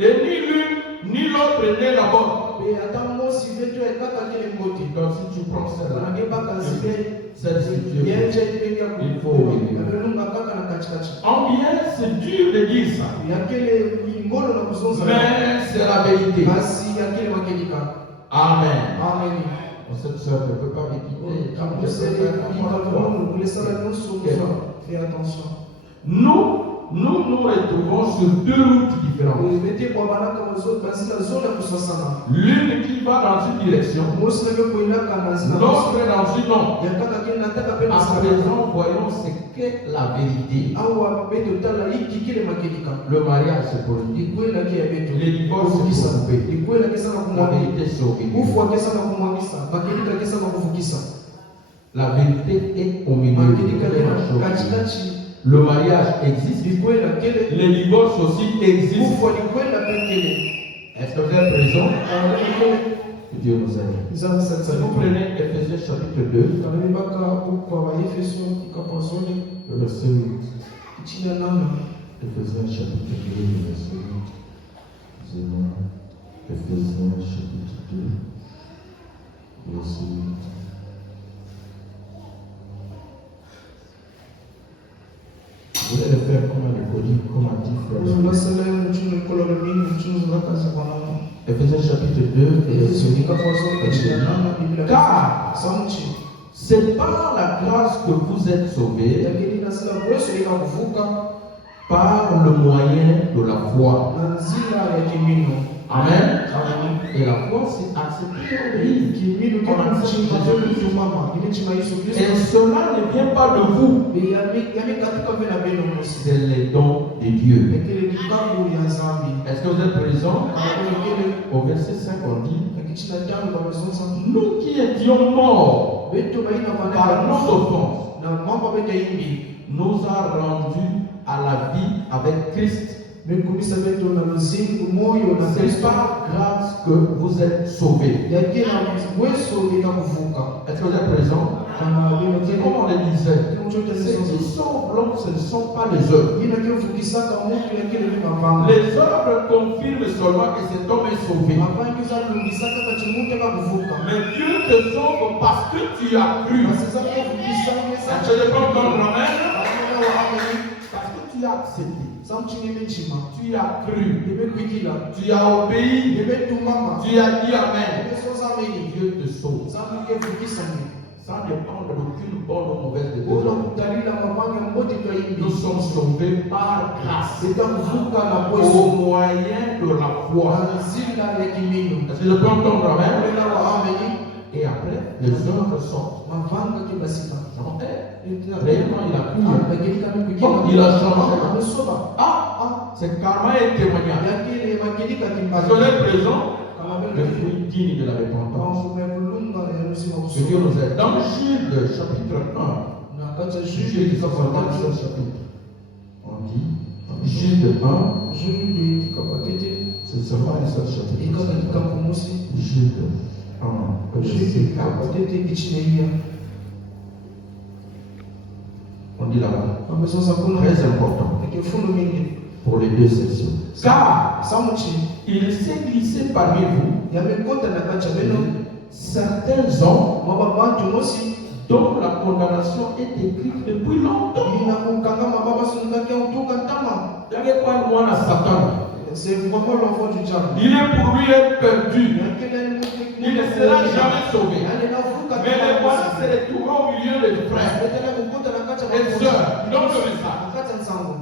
Et ni l'une ni l'autre n'est la bonne. Donc si tu prends celle-là, celle-ci, il faut oublier. En bien, c'est dur de dire ça. Mais c'est la vérité. Amen. Cette soeur ne peut pas m'écouter. Fais attention. Nous nous nous retrouvons sur deux routes différentes. L'une qui va dans une direction, l'autre dans une autre. À présent, voyons ce qu'est la vérité. Le mariage c'est pour lui. Les divorces c'est pour lui. La vérité c'est au milieu. La vérité est au milieu. Le mariage existe. Les divorces aussi existent. Est-ce que vous êtes présent? Que Dieu nous aide. Si vous prenez Ephésiens chapitre 2, verset 8. Ephésiens chapitre 2, verset 8. Excusez-moi. Ephésiens chapitre 2, verset 8. Vous allez le faire comme un alcoolique, comme a dit frère. Ephésiens chapitre 2, verset 8. Car c'est par la grâce que vous êtes sauvés, par le moyen de la foi. Amen. Et la foi, c'est accepter l'obéir. Et cela ne vient pas de vous. C'est les dons de Dieu. Est-ce que vous êtes présents? Au verset 5, on dit: nous qui étions morts par nos offenses, nous a rendus à la vie avec Christ. C'est par grâce que vous êtes sauvés. Est-ce que vous êtes présents? Comme on le disait, ceux qui sauvent l'homme, ce ne sont pas les œuvres. Les œuvres confirment seulement que cet homme est sauvé. Mais Dieu te sauve parce que tu as cru. Je ne peux pas amen. Parce que tu as accepté. Tu as cru, tu as obéi, tu as dit amen. Dieu te sauve. Ça dépend de aucune bonne ou mauvaise décision. Nous sommes sauvés par grâce, au moyen de la foi. Est-ce que je peux entendre amen? Et après, les œuvres sortent. Réellement, il a cru. Il a changé. C'est karma et témoignage. Parce que les présents, le fruit digne de la repentance. Que Dieu nous aide. Dans Jude chapitre 1, Jude chapitre, on dit, Jude 1, c'est seulement un seul chapitre. Jude 1, verset 4. On dit là-bas, très important pour les deux sections. Car il s'est glissé parmi vous certains hommes dont la condamnation est écrite depuis longtemps. Il y avait quoi moi à Satan? C'est vraiment l'enfant du diable. Il est pour lui être perdu. Il ne sera jamais sauvé. Mais les voilà se retrouvent au milieu des frères et sœurs. Donc le message.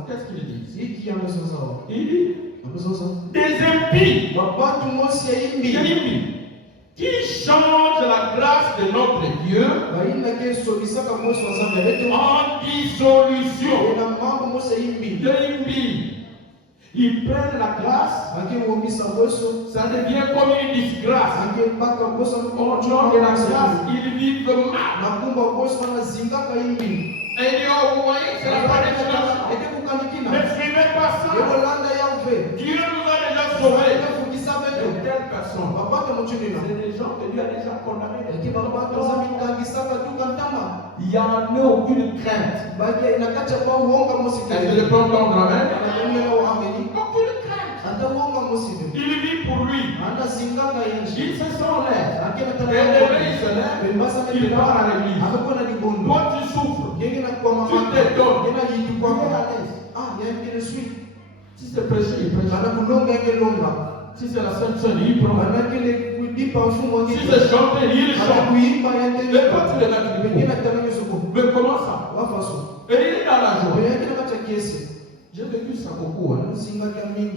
Qu'est-ce qu'il dit? Il dit des impies qui changent la grâce de notre Dieu en dissolution. Les impies. Ils prennent la grâce, ça devient comme une disgrâce. Au nom de la grâce, ils vivent mal. Et il dit, oh, vous voyez, c'est la prédestination. Ne suivez pas ça. Dieu nous a déjà sauvés. De telles personnes, c'est des gens que Dieu a déjà condamnés. Il n'y en a aucune crainte. Est-ce que le plan d'ordre amen? Aucune crainte. Il vit pour lui. Il se sent l'air. Et demain il se lève. Il part à l'église. Toi tu souffres. Tu te donnes. Si c'est prêché, il prêche. Si c'est la Sainte Seine, il prend. Si c'est chanter, il chante. Mais quand tu les as, mais comment ça? Et il est dans la joie. J'ai vécu ça beaucoup, hein. Surtout avec les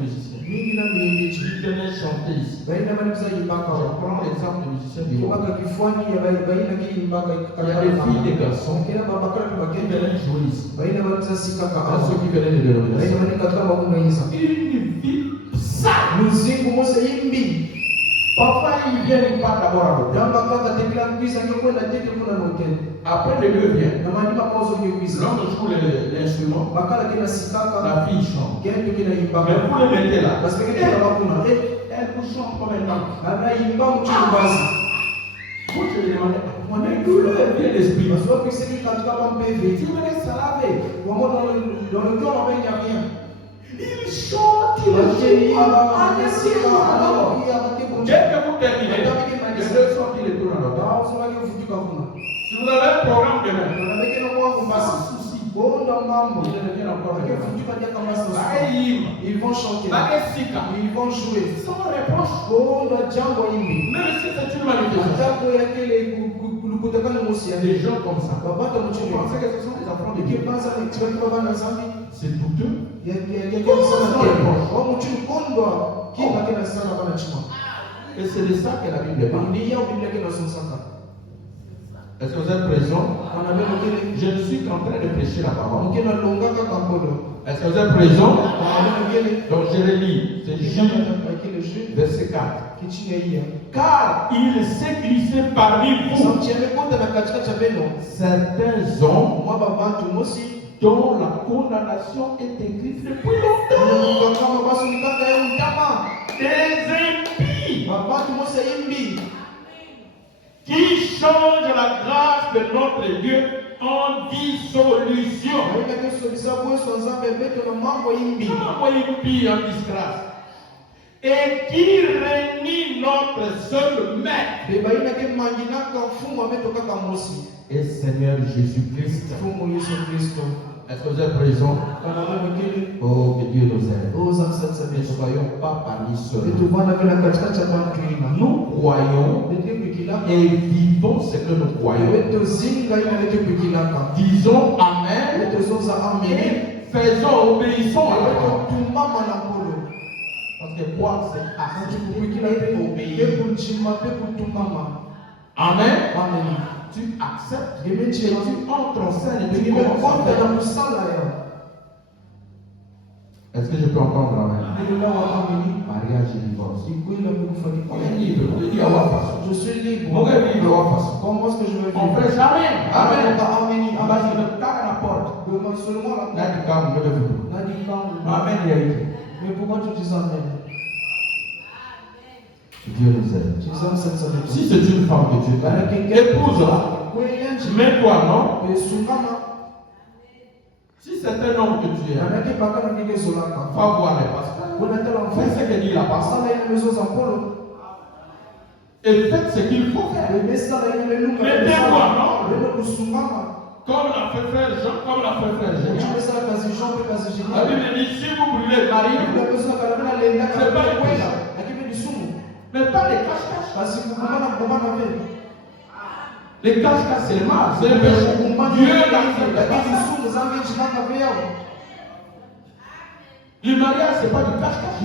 musiciens. Je tenais chanter ici. Je prends l'exemple des musiciens du monde. Il y a des filles, des garçons qui venaient jouer ici. Ceux qui venaient de dénomination. Une vie sale. Parfois, ils viennent, ils partent d'abord à l'hôtel. Après, le lieu vient. L'homme joue l'instrument. La fille chante. Mais vous le mettez là. Elle vous chante comme un ange. Vous te demandez, mais d'où le vient l'esprit? Tu me laisses ça laver. Il chante, il chante. Dès que vous terminez, les deux sortent les tours dans l'autre. Si vous avez un programme demain, pas de souci. Ils vont chanter. Ils vont jouer. Sans reproche. Même si c'est une manifestation. Des gens comme ça. Vous pensez que ce sont des enfants de Dieu? C'est douteux. Et c'est de ça que la Bible parle. Est-ce que vous êtes présents? Je ne suis qu'en train de prêcher la parole. Est-ce que vous êtes présents? Donc je le lis. C'est Jude, verset 4. Car il s'est glissé parmi vous certains hommes dont la condamnation est écrite depuis longtemps. Des impies qui changent la grâce de notre Dieu en dissolution. En disgrâce. Et qui réunit notre seul maître et Seigneur Jésus-Christ. Est-ce que vous êtes présents? Oh, que Dieu nous aide. Ne soyons pas parmi ceux. Nous croyons et vivons ce que nous croyons. Disons Amen et faisons, obéissons à la parole. Parce que croire, c'est accepter et obéir. Amen. Tu acceptes et tu entres en scène et tu commences à faire. Est-ce que je peux entendre Amen? Mariage et divorce. On est libre. On dit à la façon. Je suis libre. On est libre à la façon. Comment est-ce que je vais vivre? On fait jamais. Amen. Parce que le cas à la porte. Là, tu calmes, me lève. Amen. Mais pourquoi tu dis Amen? Dieu nous aide. Si c'est une femme que tu aimes, épouse-la. Mets-toi, non? Si c'est un homme que tu aimes, va voir les pasteurs. Fais ce que dit la pasteur. Et faites ce qu'il faut faire. Mettez-moi, non? Comme l'a fait frère Jean, comme l'a fait frère Jean. La Bible dit, si vous brûlez Marie, c'est pas un péché. Mais pas les cache-cache. Les cache-cache, c'est le mal, c'est le péché. Dieu n'accepte pas ça. Le mariage, c'est pas du cache-cache.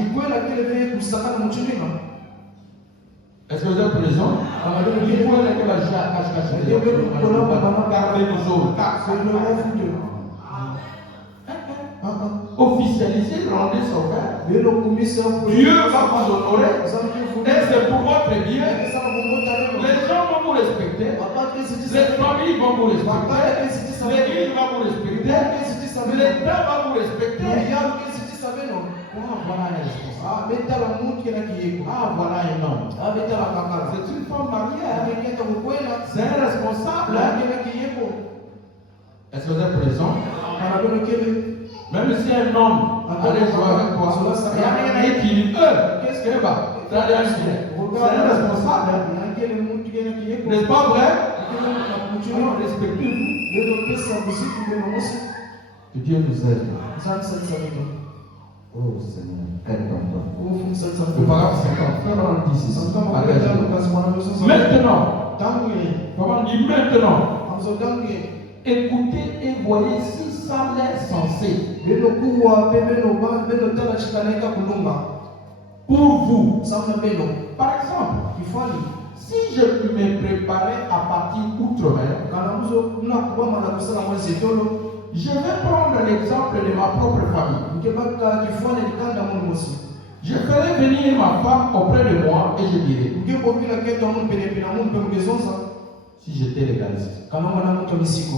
Est-ce que vous êtes présents? Il faut que la cache-cache. Gardez nos jours. Officialiser, rendez son père. Dieu va vous honorer. Et c'est pour votre bien. Les gens vont vous respecter. Les familles vont vous respecter. L'église va vous respecter. L'État va vous respecter. Voilà un responsable. Voilà un homme. C'est une femme mariée. C'est un responsable. Est-ce que vous êtes présents? Même si un homme allait jouer avec toi, il n'y a rien qui dit qu'est-ce qu'elle va? C'est un responsable. N'est-ce pas vrai? Respectez-vous. Que Dieu nous aide. Oh Seigneur, aide-toi. Le paragraphe 50, maintenant, comment on dit maintenant? Écoutez et voyez si ça l'est censé. Pour vous, par exemple, si je me préparais à partir outre-mer, je vais prendre l'exemple de ma propre famille. Je ferai venir ma femme auprès de moi et je dirai, si j'étais légaliste,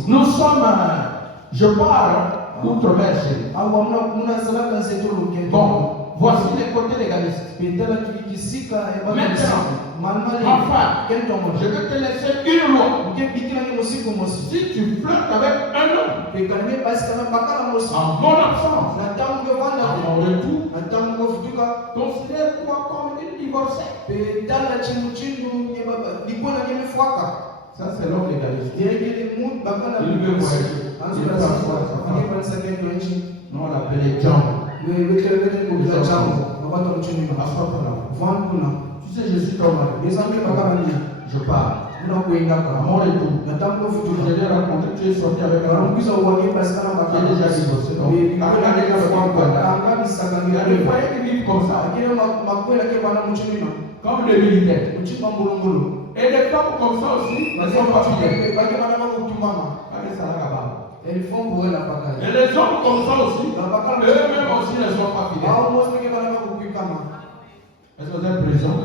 nous sommes, je pars outre-mer chérie. Bon, voici les côtés légalistes. Maintenant, enfin, je vais te laisser une loi. Si tu flirtes avec un homme, en mon absence, à mon retour, considère-toi comme une divorcée. Ça, c'est l'homme légaliste. Il veut voyager. Non, on l'appelle John. Tu sais, je suis comme je pars. À mon retour, je l'ai rencontré, tu es sorti avec un homme qui est déjà divorcé. Les foyers qui vivent comme ça, comme les militaires. Et les femmes comme ça aussi, elles sont pas fidèles. Elles font pour la bagaille. Et les hommes comme ça aussi, eux-mêmes aussi ne sont pas fidèles. Est-ce que vous êtes présent?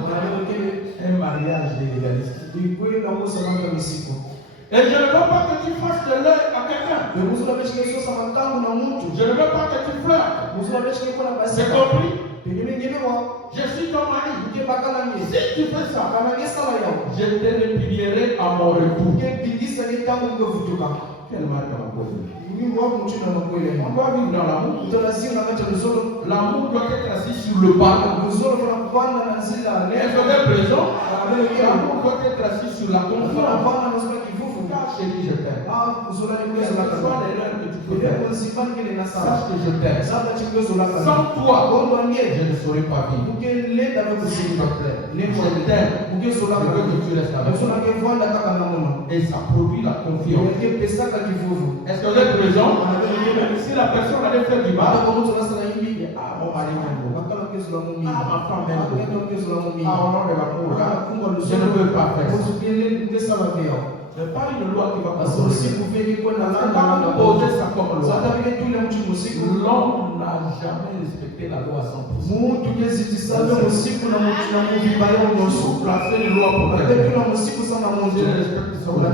Un mariage de légaliste. Et je ne veux pas que tu fasses de l'œil à quelqu'un. Je ne veux pas que tu flirtes. C'est compris? Je suis ton mari. Si tu fais ça, je te répudierai à mon retour. Quel mal dans la cause? On doit vivre dans l'amour. L'amour doit être assis sur le pardon. Est-ce que vous êtes présent? L'amour doit être assis sur la confiance. Car chérie, je t'aime. Sache que je t'aime. Sans toi, je ne saurais pas vivre. S'il te plaît, je t'aime. Je veux que tu restes avec moi. Et ça produit la confiance. Est-ce que vous êtes présent? Si la personne allait faire du mal, mon mari m'aime. Ma femme m'aime. Au nom de l'amour, je ne veux pas faire ça. Ce n'est pas une loi qui va passer. Pas poser ça comme loi. L'homme n'a jamais respecté la loi à 100%. Placer une loi pour quelqu'un. Je respecte son loi.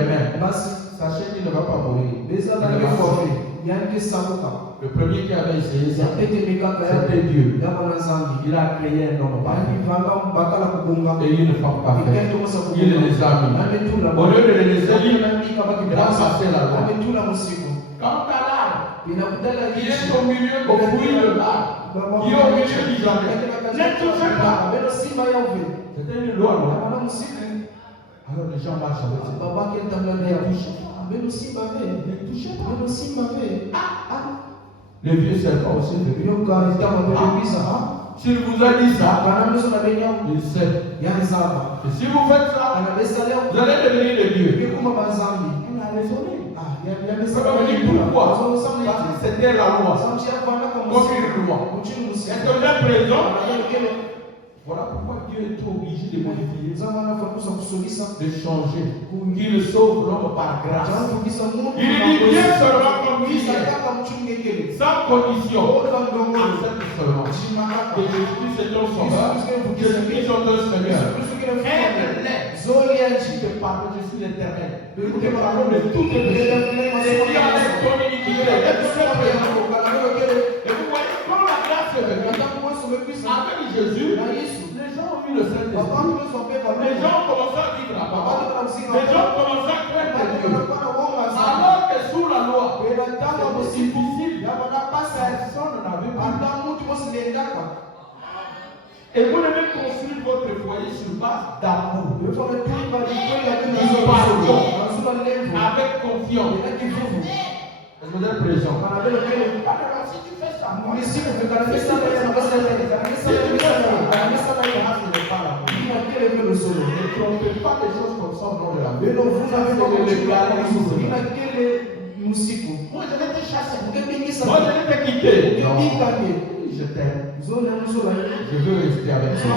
Amen. Sachez qu'il ne va pas mourir. Le premier qui avait essayé ça, c'était Dieu. Il a créé un homme et il ne femme parfaite. Il les a mis. Au lieu de les laisser libres, il a passé la loi. Quand à l'arbre, qui est au milieu au fruit de l'arbre, qui est au milieu du jardin, ne touchez pas. C'était une loi, non? Alors les gens marchent avec ça. Ne touchez pas. Le vieux serpent aussi. S'il vous a dit ça, il sait. Et si vous faites ça, vous allez devenir des dieux. Il a raisonné. Pourquoi? Parce que c'était la loi. Comme une loi. Est-ce que vous êtes présent? Voilà pourquoi Dieu est obligé de modifier, de changer, qu'il sauve l'homme par grâce. Il dit viens seulement comme il est, sans condition. Accepte seulement que Jésus c'est ton sauveur, que Jésus est ton Seigneur. Aime-les. Je te parle, je suis l'Éternel. Je te parle de toutes les péchés. Et il y a ton iniquité. Et vous voyez quand la grâce est venue avec Jésus, les gens ont vu le Saint-Esprit. Les gens ont commencé à vivre la parole. Les gens ont commencé à craindre Dieu. Alors que sous la loi, c'est difficile. Personne n'avait pas. Et vous devez construire votre foyer sur base d'amour. Avec confiance. Est-ce que vous êtes présent? Si tu fais ça, ne trompez pas des choses comme ça au nom de la vie. Moi, je vais te chassé. ukebingisa Moi, je vais te quitter. Non. ukebikanye Je t'aime. zona nzola Je veux rester avec toi.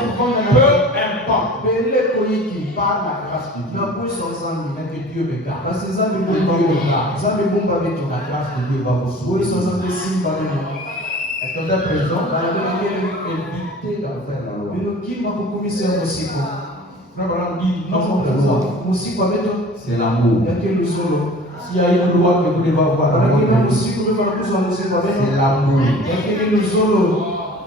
Peu importe. beleko yiki Par la grâce de Dieu. na puissance nzambe Mais que Dieu me garde. basi nzambe Dieu me bomba garde. nzambe bomba beto La grâce de Dieu va vous sauver. puissance nzambe simba beno Est-ce que vous êtes présent? balabelakele Évitez d'en faire la loi. bino kima kokumisa ya mosiko Frère Branham dit, non, la loi, mosiko abeto c'est l'amour. yake lusolo S'il y a une loi que vous devez avoir dans balaki na votre vie, mosiko mpe balakusa mosiko c'est abeto l'amour. yake lusolo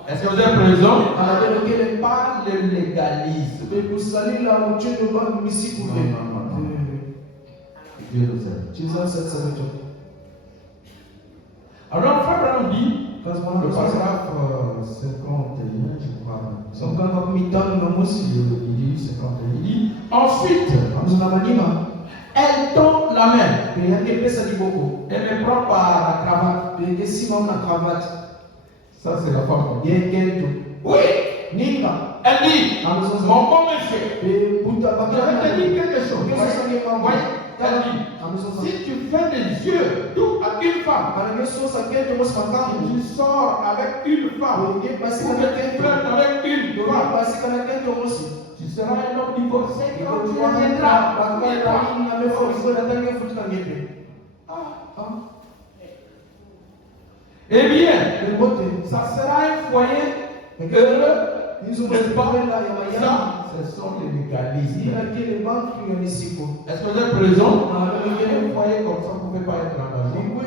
Est-ce que vous êtes présent? balabelakele Pas le légalisme. bekusalila mocendo ba misiku Non, ve non, non, non. Dieu nous aide. jesus abeto Alors, Frère Branham dit, le kasmana paragraphe 51, je crois. sokanga mitano na mosi Il dit 51. Il dit, ensuite, amzona malima elle tend la main. pe yake epesa liboko Elle me prend par la cravate. pe esimama na cravate Ça, c'est la femme. yekento Oui. ninga Elle dit, amzonza mon bon monsieur, pe buta je vais te dire quelque chose. bakana Oui. Elle dit, amzonza si tu fais des yeux tout à une femme, anamesosa kento mosi makambo tu sors avec une femme, oye ou basika na que tu kento flirtes avec une oye femme, basika na kento mosi tu seras un homme divorcé quand tu reviendras. Eh bien, ça sera un foyer heureux, n'est-ce pas? Ça, ce sont les légalismes. Est-ce que vous êtes présent? Un foyer comme ça, vous ne pouvez pas être en danger. Vous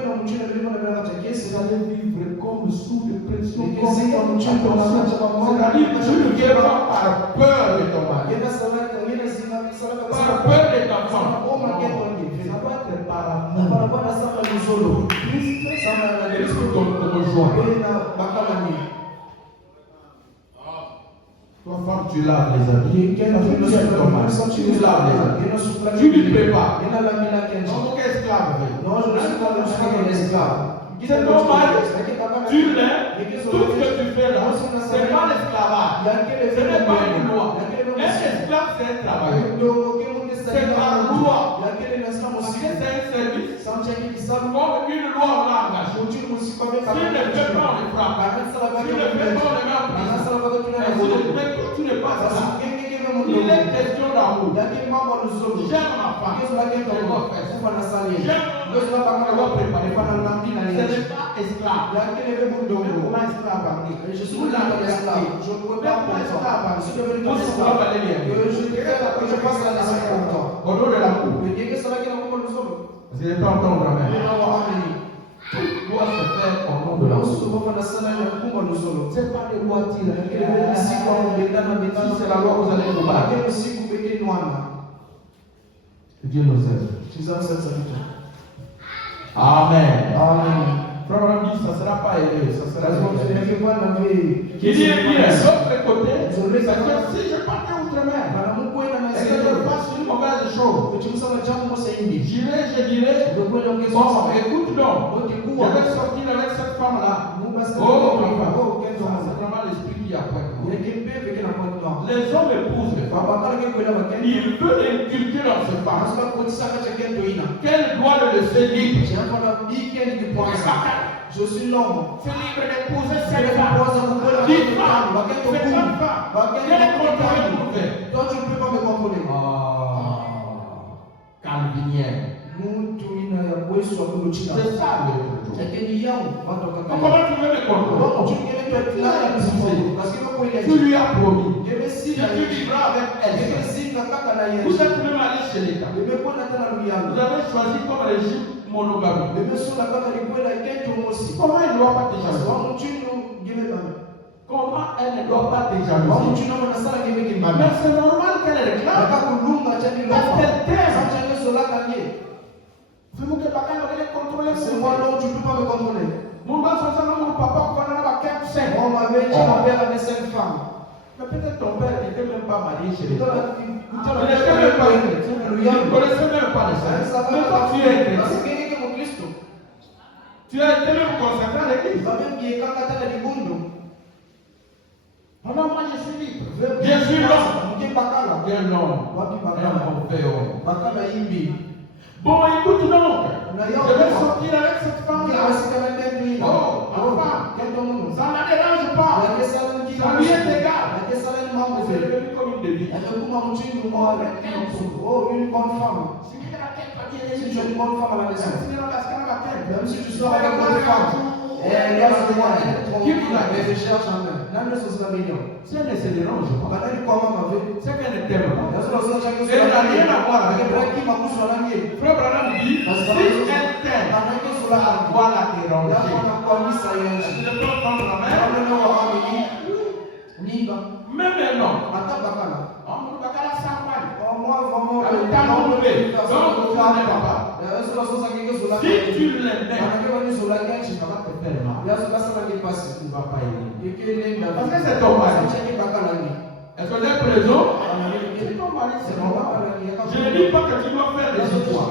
allez vivre comme sous de pression, comme c'est-à-dire tu ne viens pas par peur de ton mari, par peur de ta femme. Ça va être par amour. Christ te rejoint. Toi, femme, tu laves les habits. Tu aimes ton mari. Tu laves les habits. Tu lui prépares. Non, donc esclave. C'est ton mari. Tu l'aimes. Tout ce que tu fais là, c'est pas l'esclavage. Ce n'est pas une loi. Un esclave, c'est un travailleur. C'est la loi. Parce que c'est un service. Comme une loi, on l'a engagé. Si ne fait pas, on le frappe. Si ne fait pas, on le met en prison. Mais tu n'es pas ça. Il est question d'amour. J'aime ma femme. Je dois faire ça. J'aime mon femme. Je dois préparer. Ce n'est pas esclave. Comment esclave à dire? Je suis là pour esclave. Je ne peux pas pour esclave à dire. Moi, c'est pas valer bien. Je passe à l'esclave. Au nom de l'amour. Vous n'allez pas entendre la même. Tout doit se faire au nom de l'amour. C'est pas les lois tirées. Si c'est la loi, vous allez vous battre. Que Dieu nous aide. Amen. Frère, on dit ça ne sera pas aidé, ça sera aidé. Qui dit bien, l'autre côté, c'est que si je partais outre-mer, et que je fasse une mauvaise chose, je dirais, bon, écoute donc, je vais sortir avec cette femme-là. Oh, c'est vraiment l'esprit qui apprend. Les hommes épousent les femmes. Ils veulent inculquer dans ce femme qu'elle doit le laisser libre. Je suis l'homme. C'est libre d'épouser cette femme. Dis femme, c'est une femme. Quel est contrôlé pour faire? Toi, tu ne peux pas me contrôler. Calvinienne. C'est ça le truc. Comment tu veux me contrôler? Tu lui as promis. Si tu vivras avec elle, vous êtes même allé chez l'État. Vous avez choisi comme régime monogamie. Comment elle ne doit pas te jalouser? Comment elle ne doit pas te jalouser? Mais c'est normal qu'elle réclame. Parce qu'elle t'aime. Fais-moi que papa ne contrôler. C'est moi non, tu ne peux pas me contrôler. Mon papa, on m'avait dit mon père avait 5 femmes. Mais peut-être ton père n'était même pas marié chez lui. Il ne n'était même pas chrétien. Il ne connaissait même pas les saints. Mais toi, tu es chrétien. Tu as été même consacré à l'église. Alors moi, je suis libre. Je suis l'homme. Quel homme? Un mauvais homme. Bon, écoute donc. Je vais sortir avec cette femme-là. Oh, enfin, ça ne la dérange pas. Ça lui est égal. C'est devenu comme une devise. Oh, une bonne femme. Si tu Si tu es une bonne femme à la maison, même si tu sors avec avec une bonne femme, elle doit se voir être elle cherche en main. Si elle ne se dérange pas, c'est qu'elle ne t'aime pas. Elle n'a rien à voir avec toi. Frère Branham dit, si elle t'aime, voilà la déranger. Est-ce que je peux prendre la main? Même un homme. Si tu l'aimais, il va pas aimer. Parce que c'est ton mari. Est-ce que j'ai raison? C'est ton mari, c'est mon mari. Je ne dis pas que tu dois faire des histoires.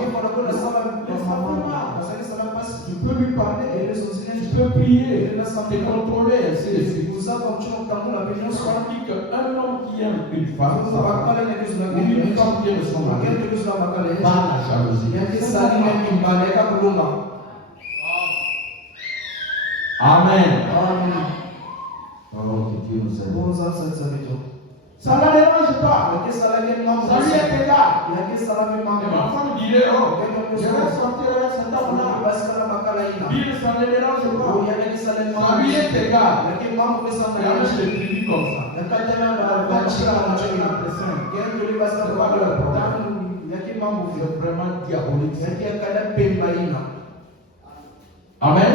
Tu peux lui parler, tu peux prier, te contrôler, ainsi de suite. On dit qu'un homme qui aime une femme, ou une femme qui aime son mari, pas la jalousie. Amen. Alors que Dieu nous aide. Ça ne la dérange pas. Ça lui est égal. Et ma femme dirait, oh, je vais sortir avec cet homme-là. Dieu, ça ne le dérange pas. Ça lui est égal. Et alors je l'ai prévu comme ça. C'est vraiment diabolique. Amen.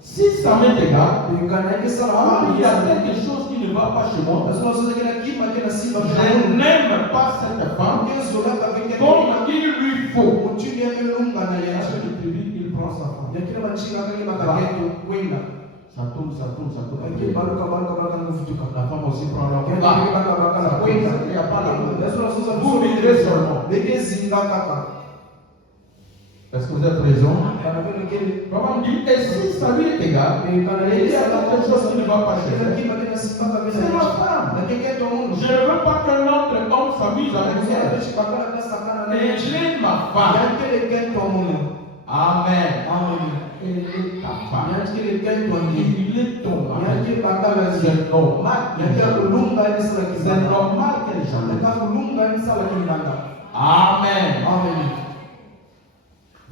Si ça m'est égal, il y a quelque chose qui ne va pas chez moi. Je n'aime pas cette femme comme il lui faut. Il prend sa femme. Ça tourne. La femme aussi prend la femme. Il n'y a pas la vous vivrez seulement. Est-ce que vous êtes présent? Maman dit, et si ça lui est égal, il y a quelque chose qui ne va pas chez elle. C'est ma femme. Je ne veux pas que notre homme s'amuse avec elle. Et j'ai ma femme. Amen. Elle est ta femme. Il est ton mari. C'est normal. C'est normal qu'elle chante. Amen.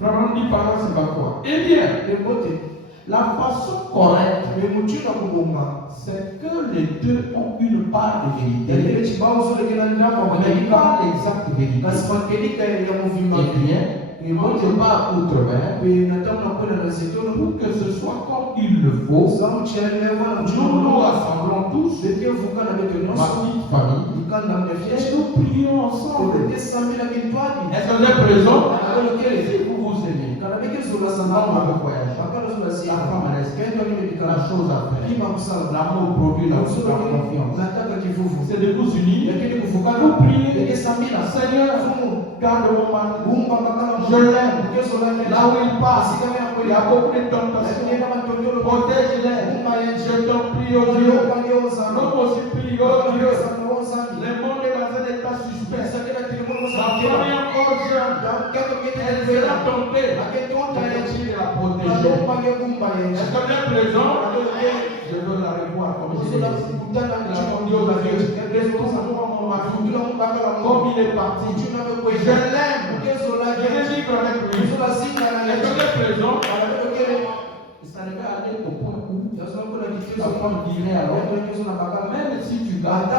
Vraiment dit par là, c'est pas quoi. Eh bien, la façon correcte, c'est que les deux ont une part de vérité, mais pas l'exacte vérité. Eh bien, moi je pars outre-mer pour que ce soit comme il le faut. Nous nous rassemblons tous, ma petite famille, et nous prions ensemble. Est-ce que vous êtes présent? Si vous vous aimez, l'homme veut voyager, la femme reste, la chose à faire, l'amour produit la confiance. C'est de vous unir, vous priez, Seigneur, garde mon mari, je l'aime, là où il passe, il y a beaucoup de tentations, protège-les, je t'en prie, oh Dieu, l'homme aussi prie, oh Dieu, le monde est dans un état suspect, la femme est encore jeune, elle sera tombée, continue de la protéger. Est-ce que vous êtes présent? Je veux la revoir comme je l'ai dit. Comme il est parti, je l'aime, je vais vivre avec lui. Est-ce que vous êtes présent? Ça ne va aller au point où la femme dirait alors, même si tu gardes,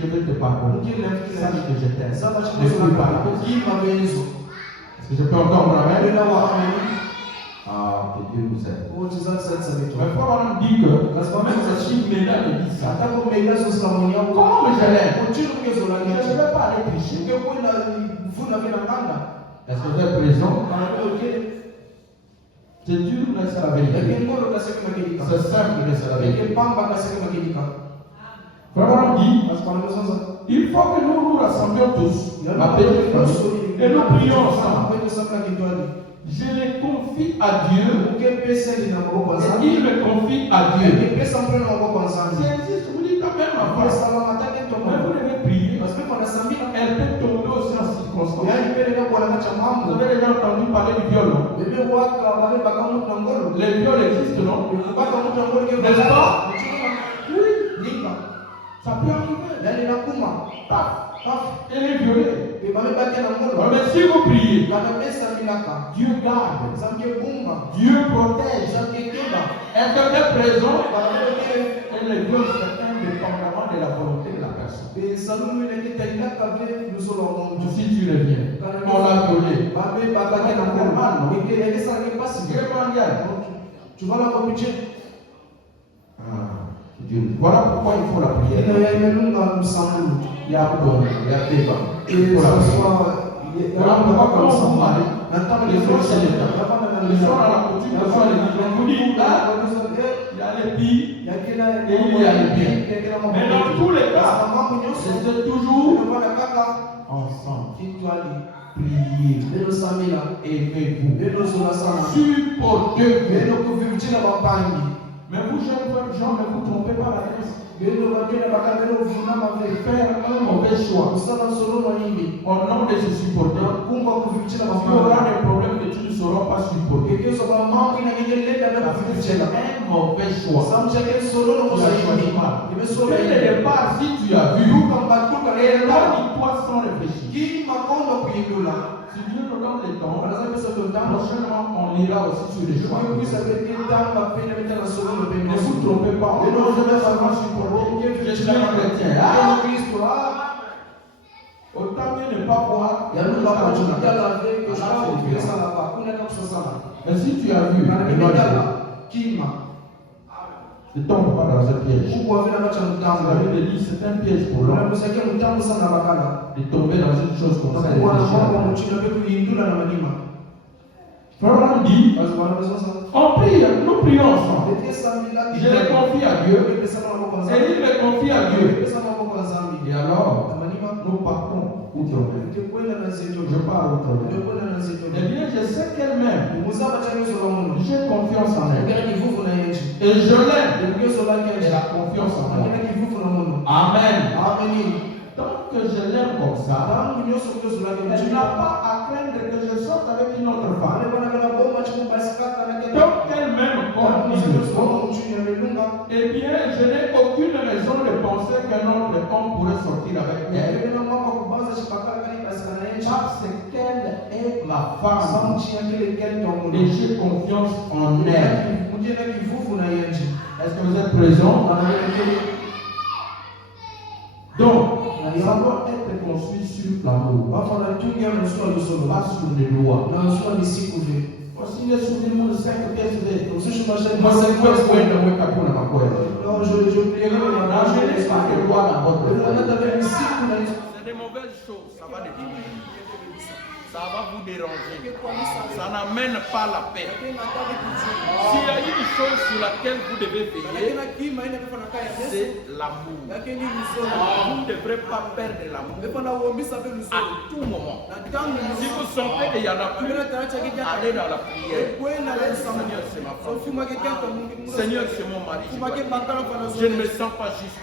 je vais te pardonner. Sache que je t'aime. Ne plus parler. Est-ce que je peux encore me ramener? Ah, que Dieu nous aide. Mais Paul dit que si Méda me dit ça, comme je l'aime, je ne vais pas aller tricher. Est-ce que vous êtes présent? C'est dur, mais c'est la vérité. C'est simple, mais c'est la vérité. Frère dit, il faut que nous nous rassemblions tous, ma petite famille, et nous prions ensemble. Je les confie à Dieu, et il me confie à Dieu. C'est ainsi, je vous dis quand même ma femme, mais vous devez prier, elle peut tomber aussi en circonstance. Vous avez déjà entendu parler du viol, non? Les viols existent, non? N'est-ce pas? Oui. Ça peut arriver. Paf, elle est violée. Mais si vous priez, Dieu garde, Dieu protège. Est-ce que est présent? Et les viols, c'est indépendamment de la volonté de la personne. Si tu reviens, on l'a violé. Tu vas la rebuter. Voilà pourquoi il faut la prière. Il y a bon, il y a débat. Il faut la prière. Voilà pourquoi quand on s'en parle, les soins c'est l'État. Les soins à la coutume, les soins à l'église. On vous dit là, il y a les pires et il y a les biens. Mais dans tous les cas, c'est toujours ensemble. Priez, aimez-vous, supportez-vous. Mais vous, jeunes gens, ne vous trompez pas la tête. Faire un mauvais choix au nom de se supporter. Il y aura des problèmes que tu ne sauras pas supporter. C'est un mauvais choix. Tu as choisi mal. Dès le départ, si tu as vu, éloigne-toi sans réfléchir. Si Dieu nous donne le temps, prochainement on ira aussi sur les choix. Ne vous trompez pas. Je vais seulement supporter. Je suis un chrétien. Autant mieux ne pas voir. Mais si tu as vu, ne tombe pas dans un piège. La Bible dit c'est un piège pour l'homme de tomber dans une chose comme ça. Frère dit, on prie, nous prions ensemble. Je les confie à Dieu et il les confie à Dieu. Et alors, nous partons outre-mer. Je pars outre-mer. Eh bien, je sais qu'elle m'aime. J'ai confiance en elle. Et je l'aime. Elle a confiance en moi. Amen. Tant que je l'aime comme ça, elle n'a pas à craindre que je sorte avec une autre femme. Tant qu'elle m'aime comme il le faut, eh bien, je n'ai aucune raison de penser qu'un autre homme pourrait sortir avec elle. Parce qu'elle est ma femme. Et j'ai confiance en elle. Est-ce que vous êtes présents? Donc, ça doit être construit sur l'amour, pas sur les lois. Si les souvenirs de 5 pièces, moi, c'est quoi ce point de moi qui a pour la macouette? Non, je n'ai pas de loi dans votre vie. C'est des mauvaises choses, ça va détruire. Ça va vous déranger. Ça n'amène pas la paix. S'il y a une chose sur laquelle vous devez veiller, c'est l'amour. Vous ne devrez pas perdre l'amour à tout moment. Si vous sentez qu'il y en a plus, allez dans la prière. Seigneur, c'est ma femme. Seigneur, c'est mon mari. Je ne me sens pas juste.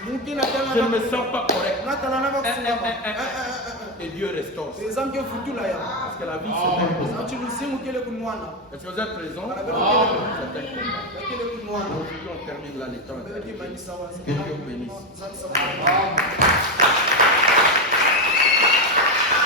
Je ne me sens pas correct. Et Dieu restaure. Parce que la vie, c'est un combat. Est-ce que vous êtes présents? C'est un combat. Aujourd'hui, on termine la lecture. Que Dieu bénisse.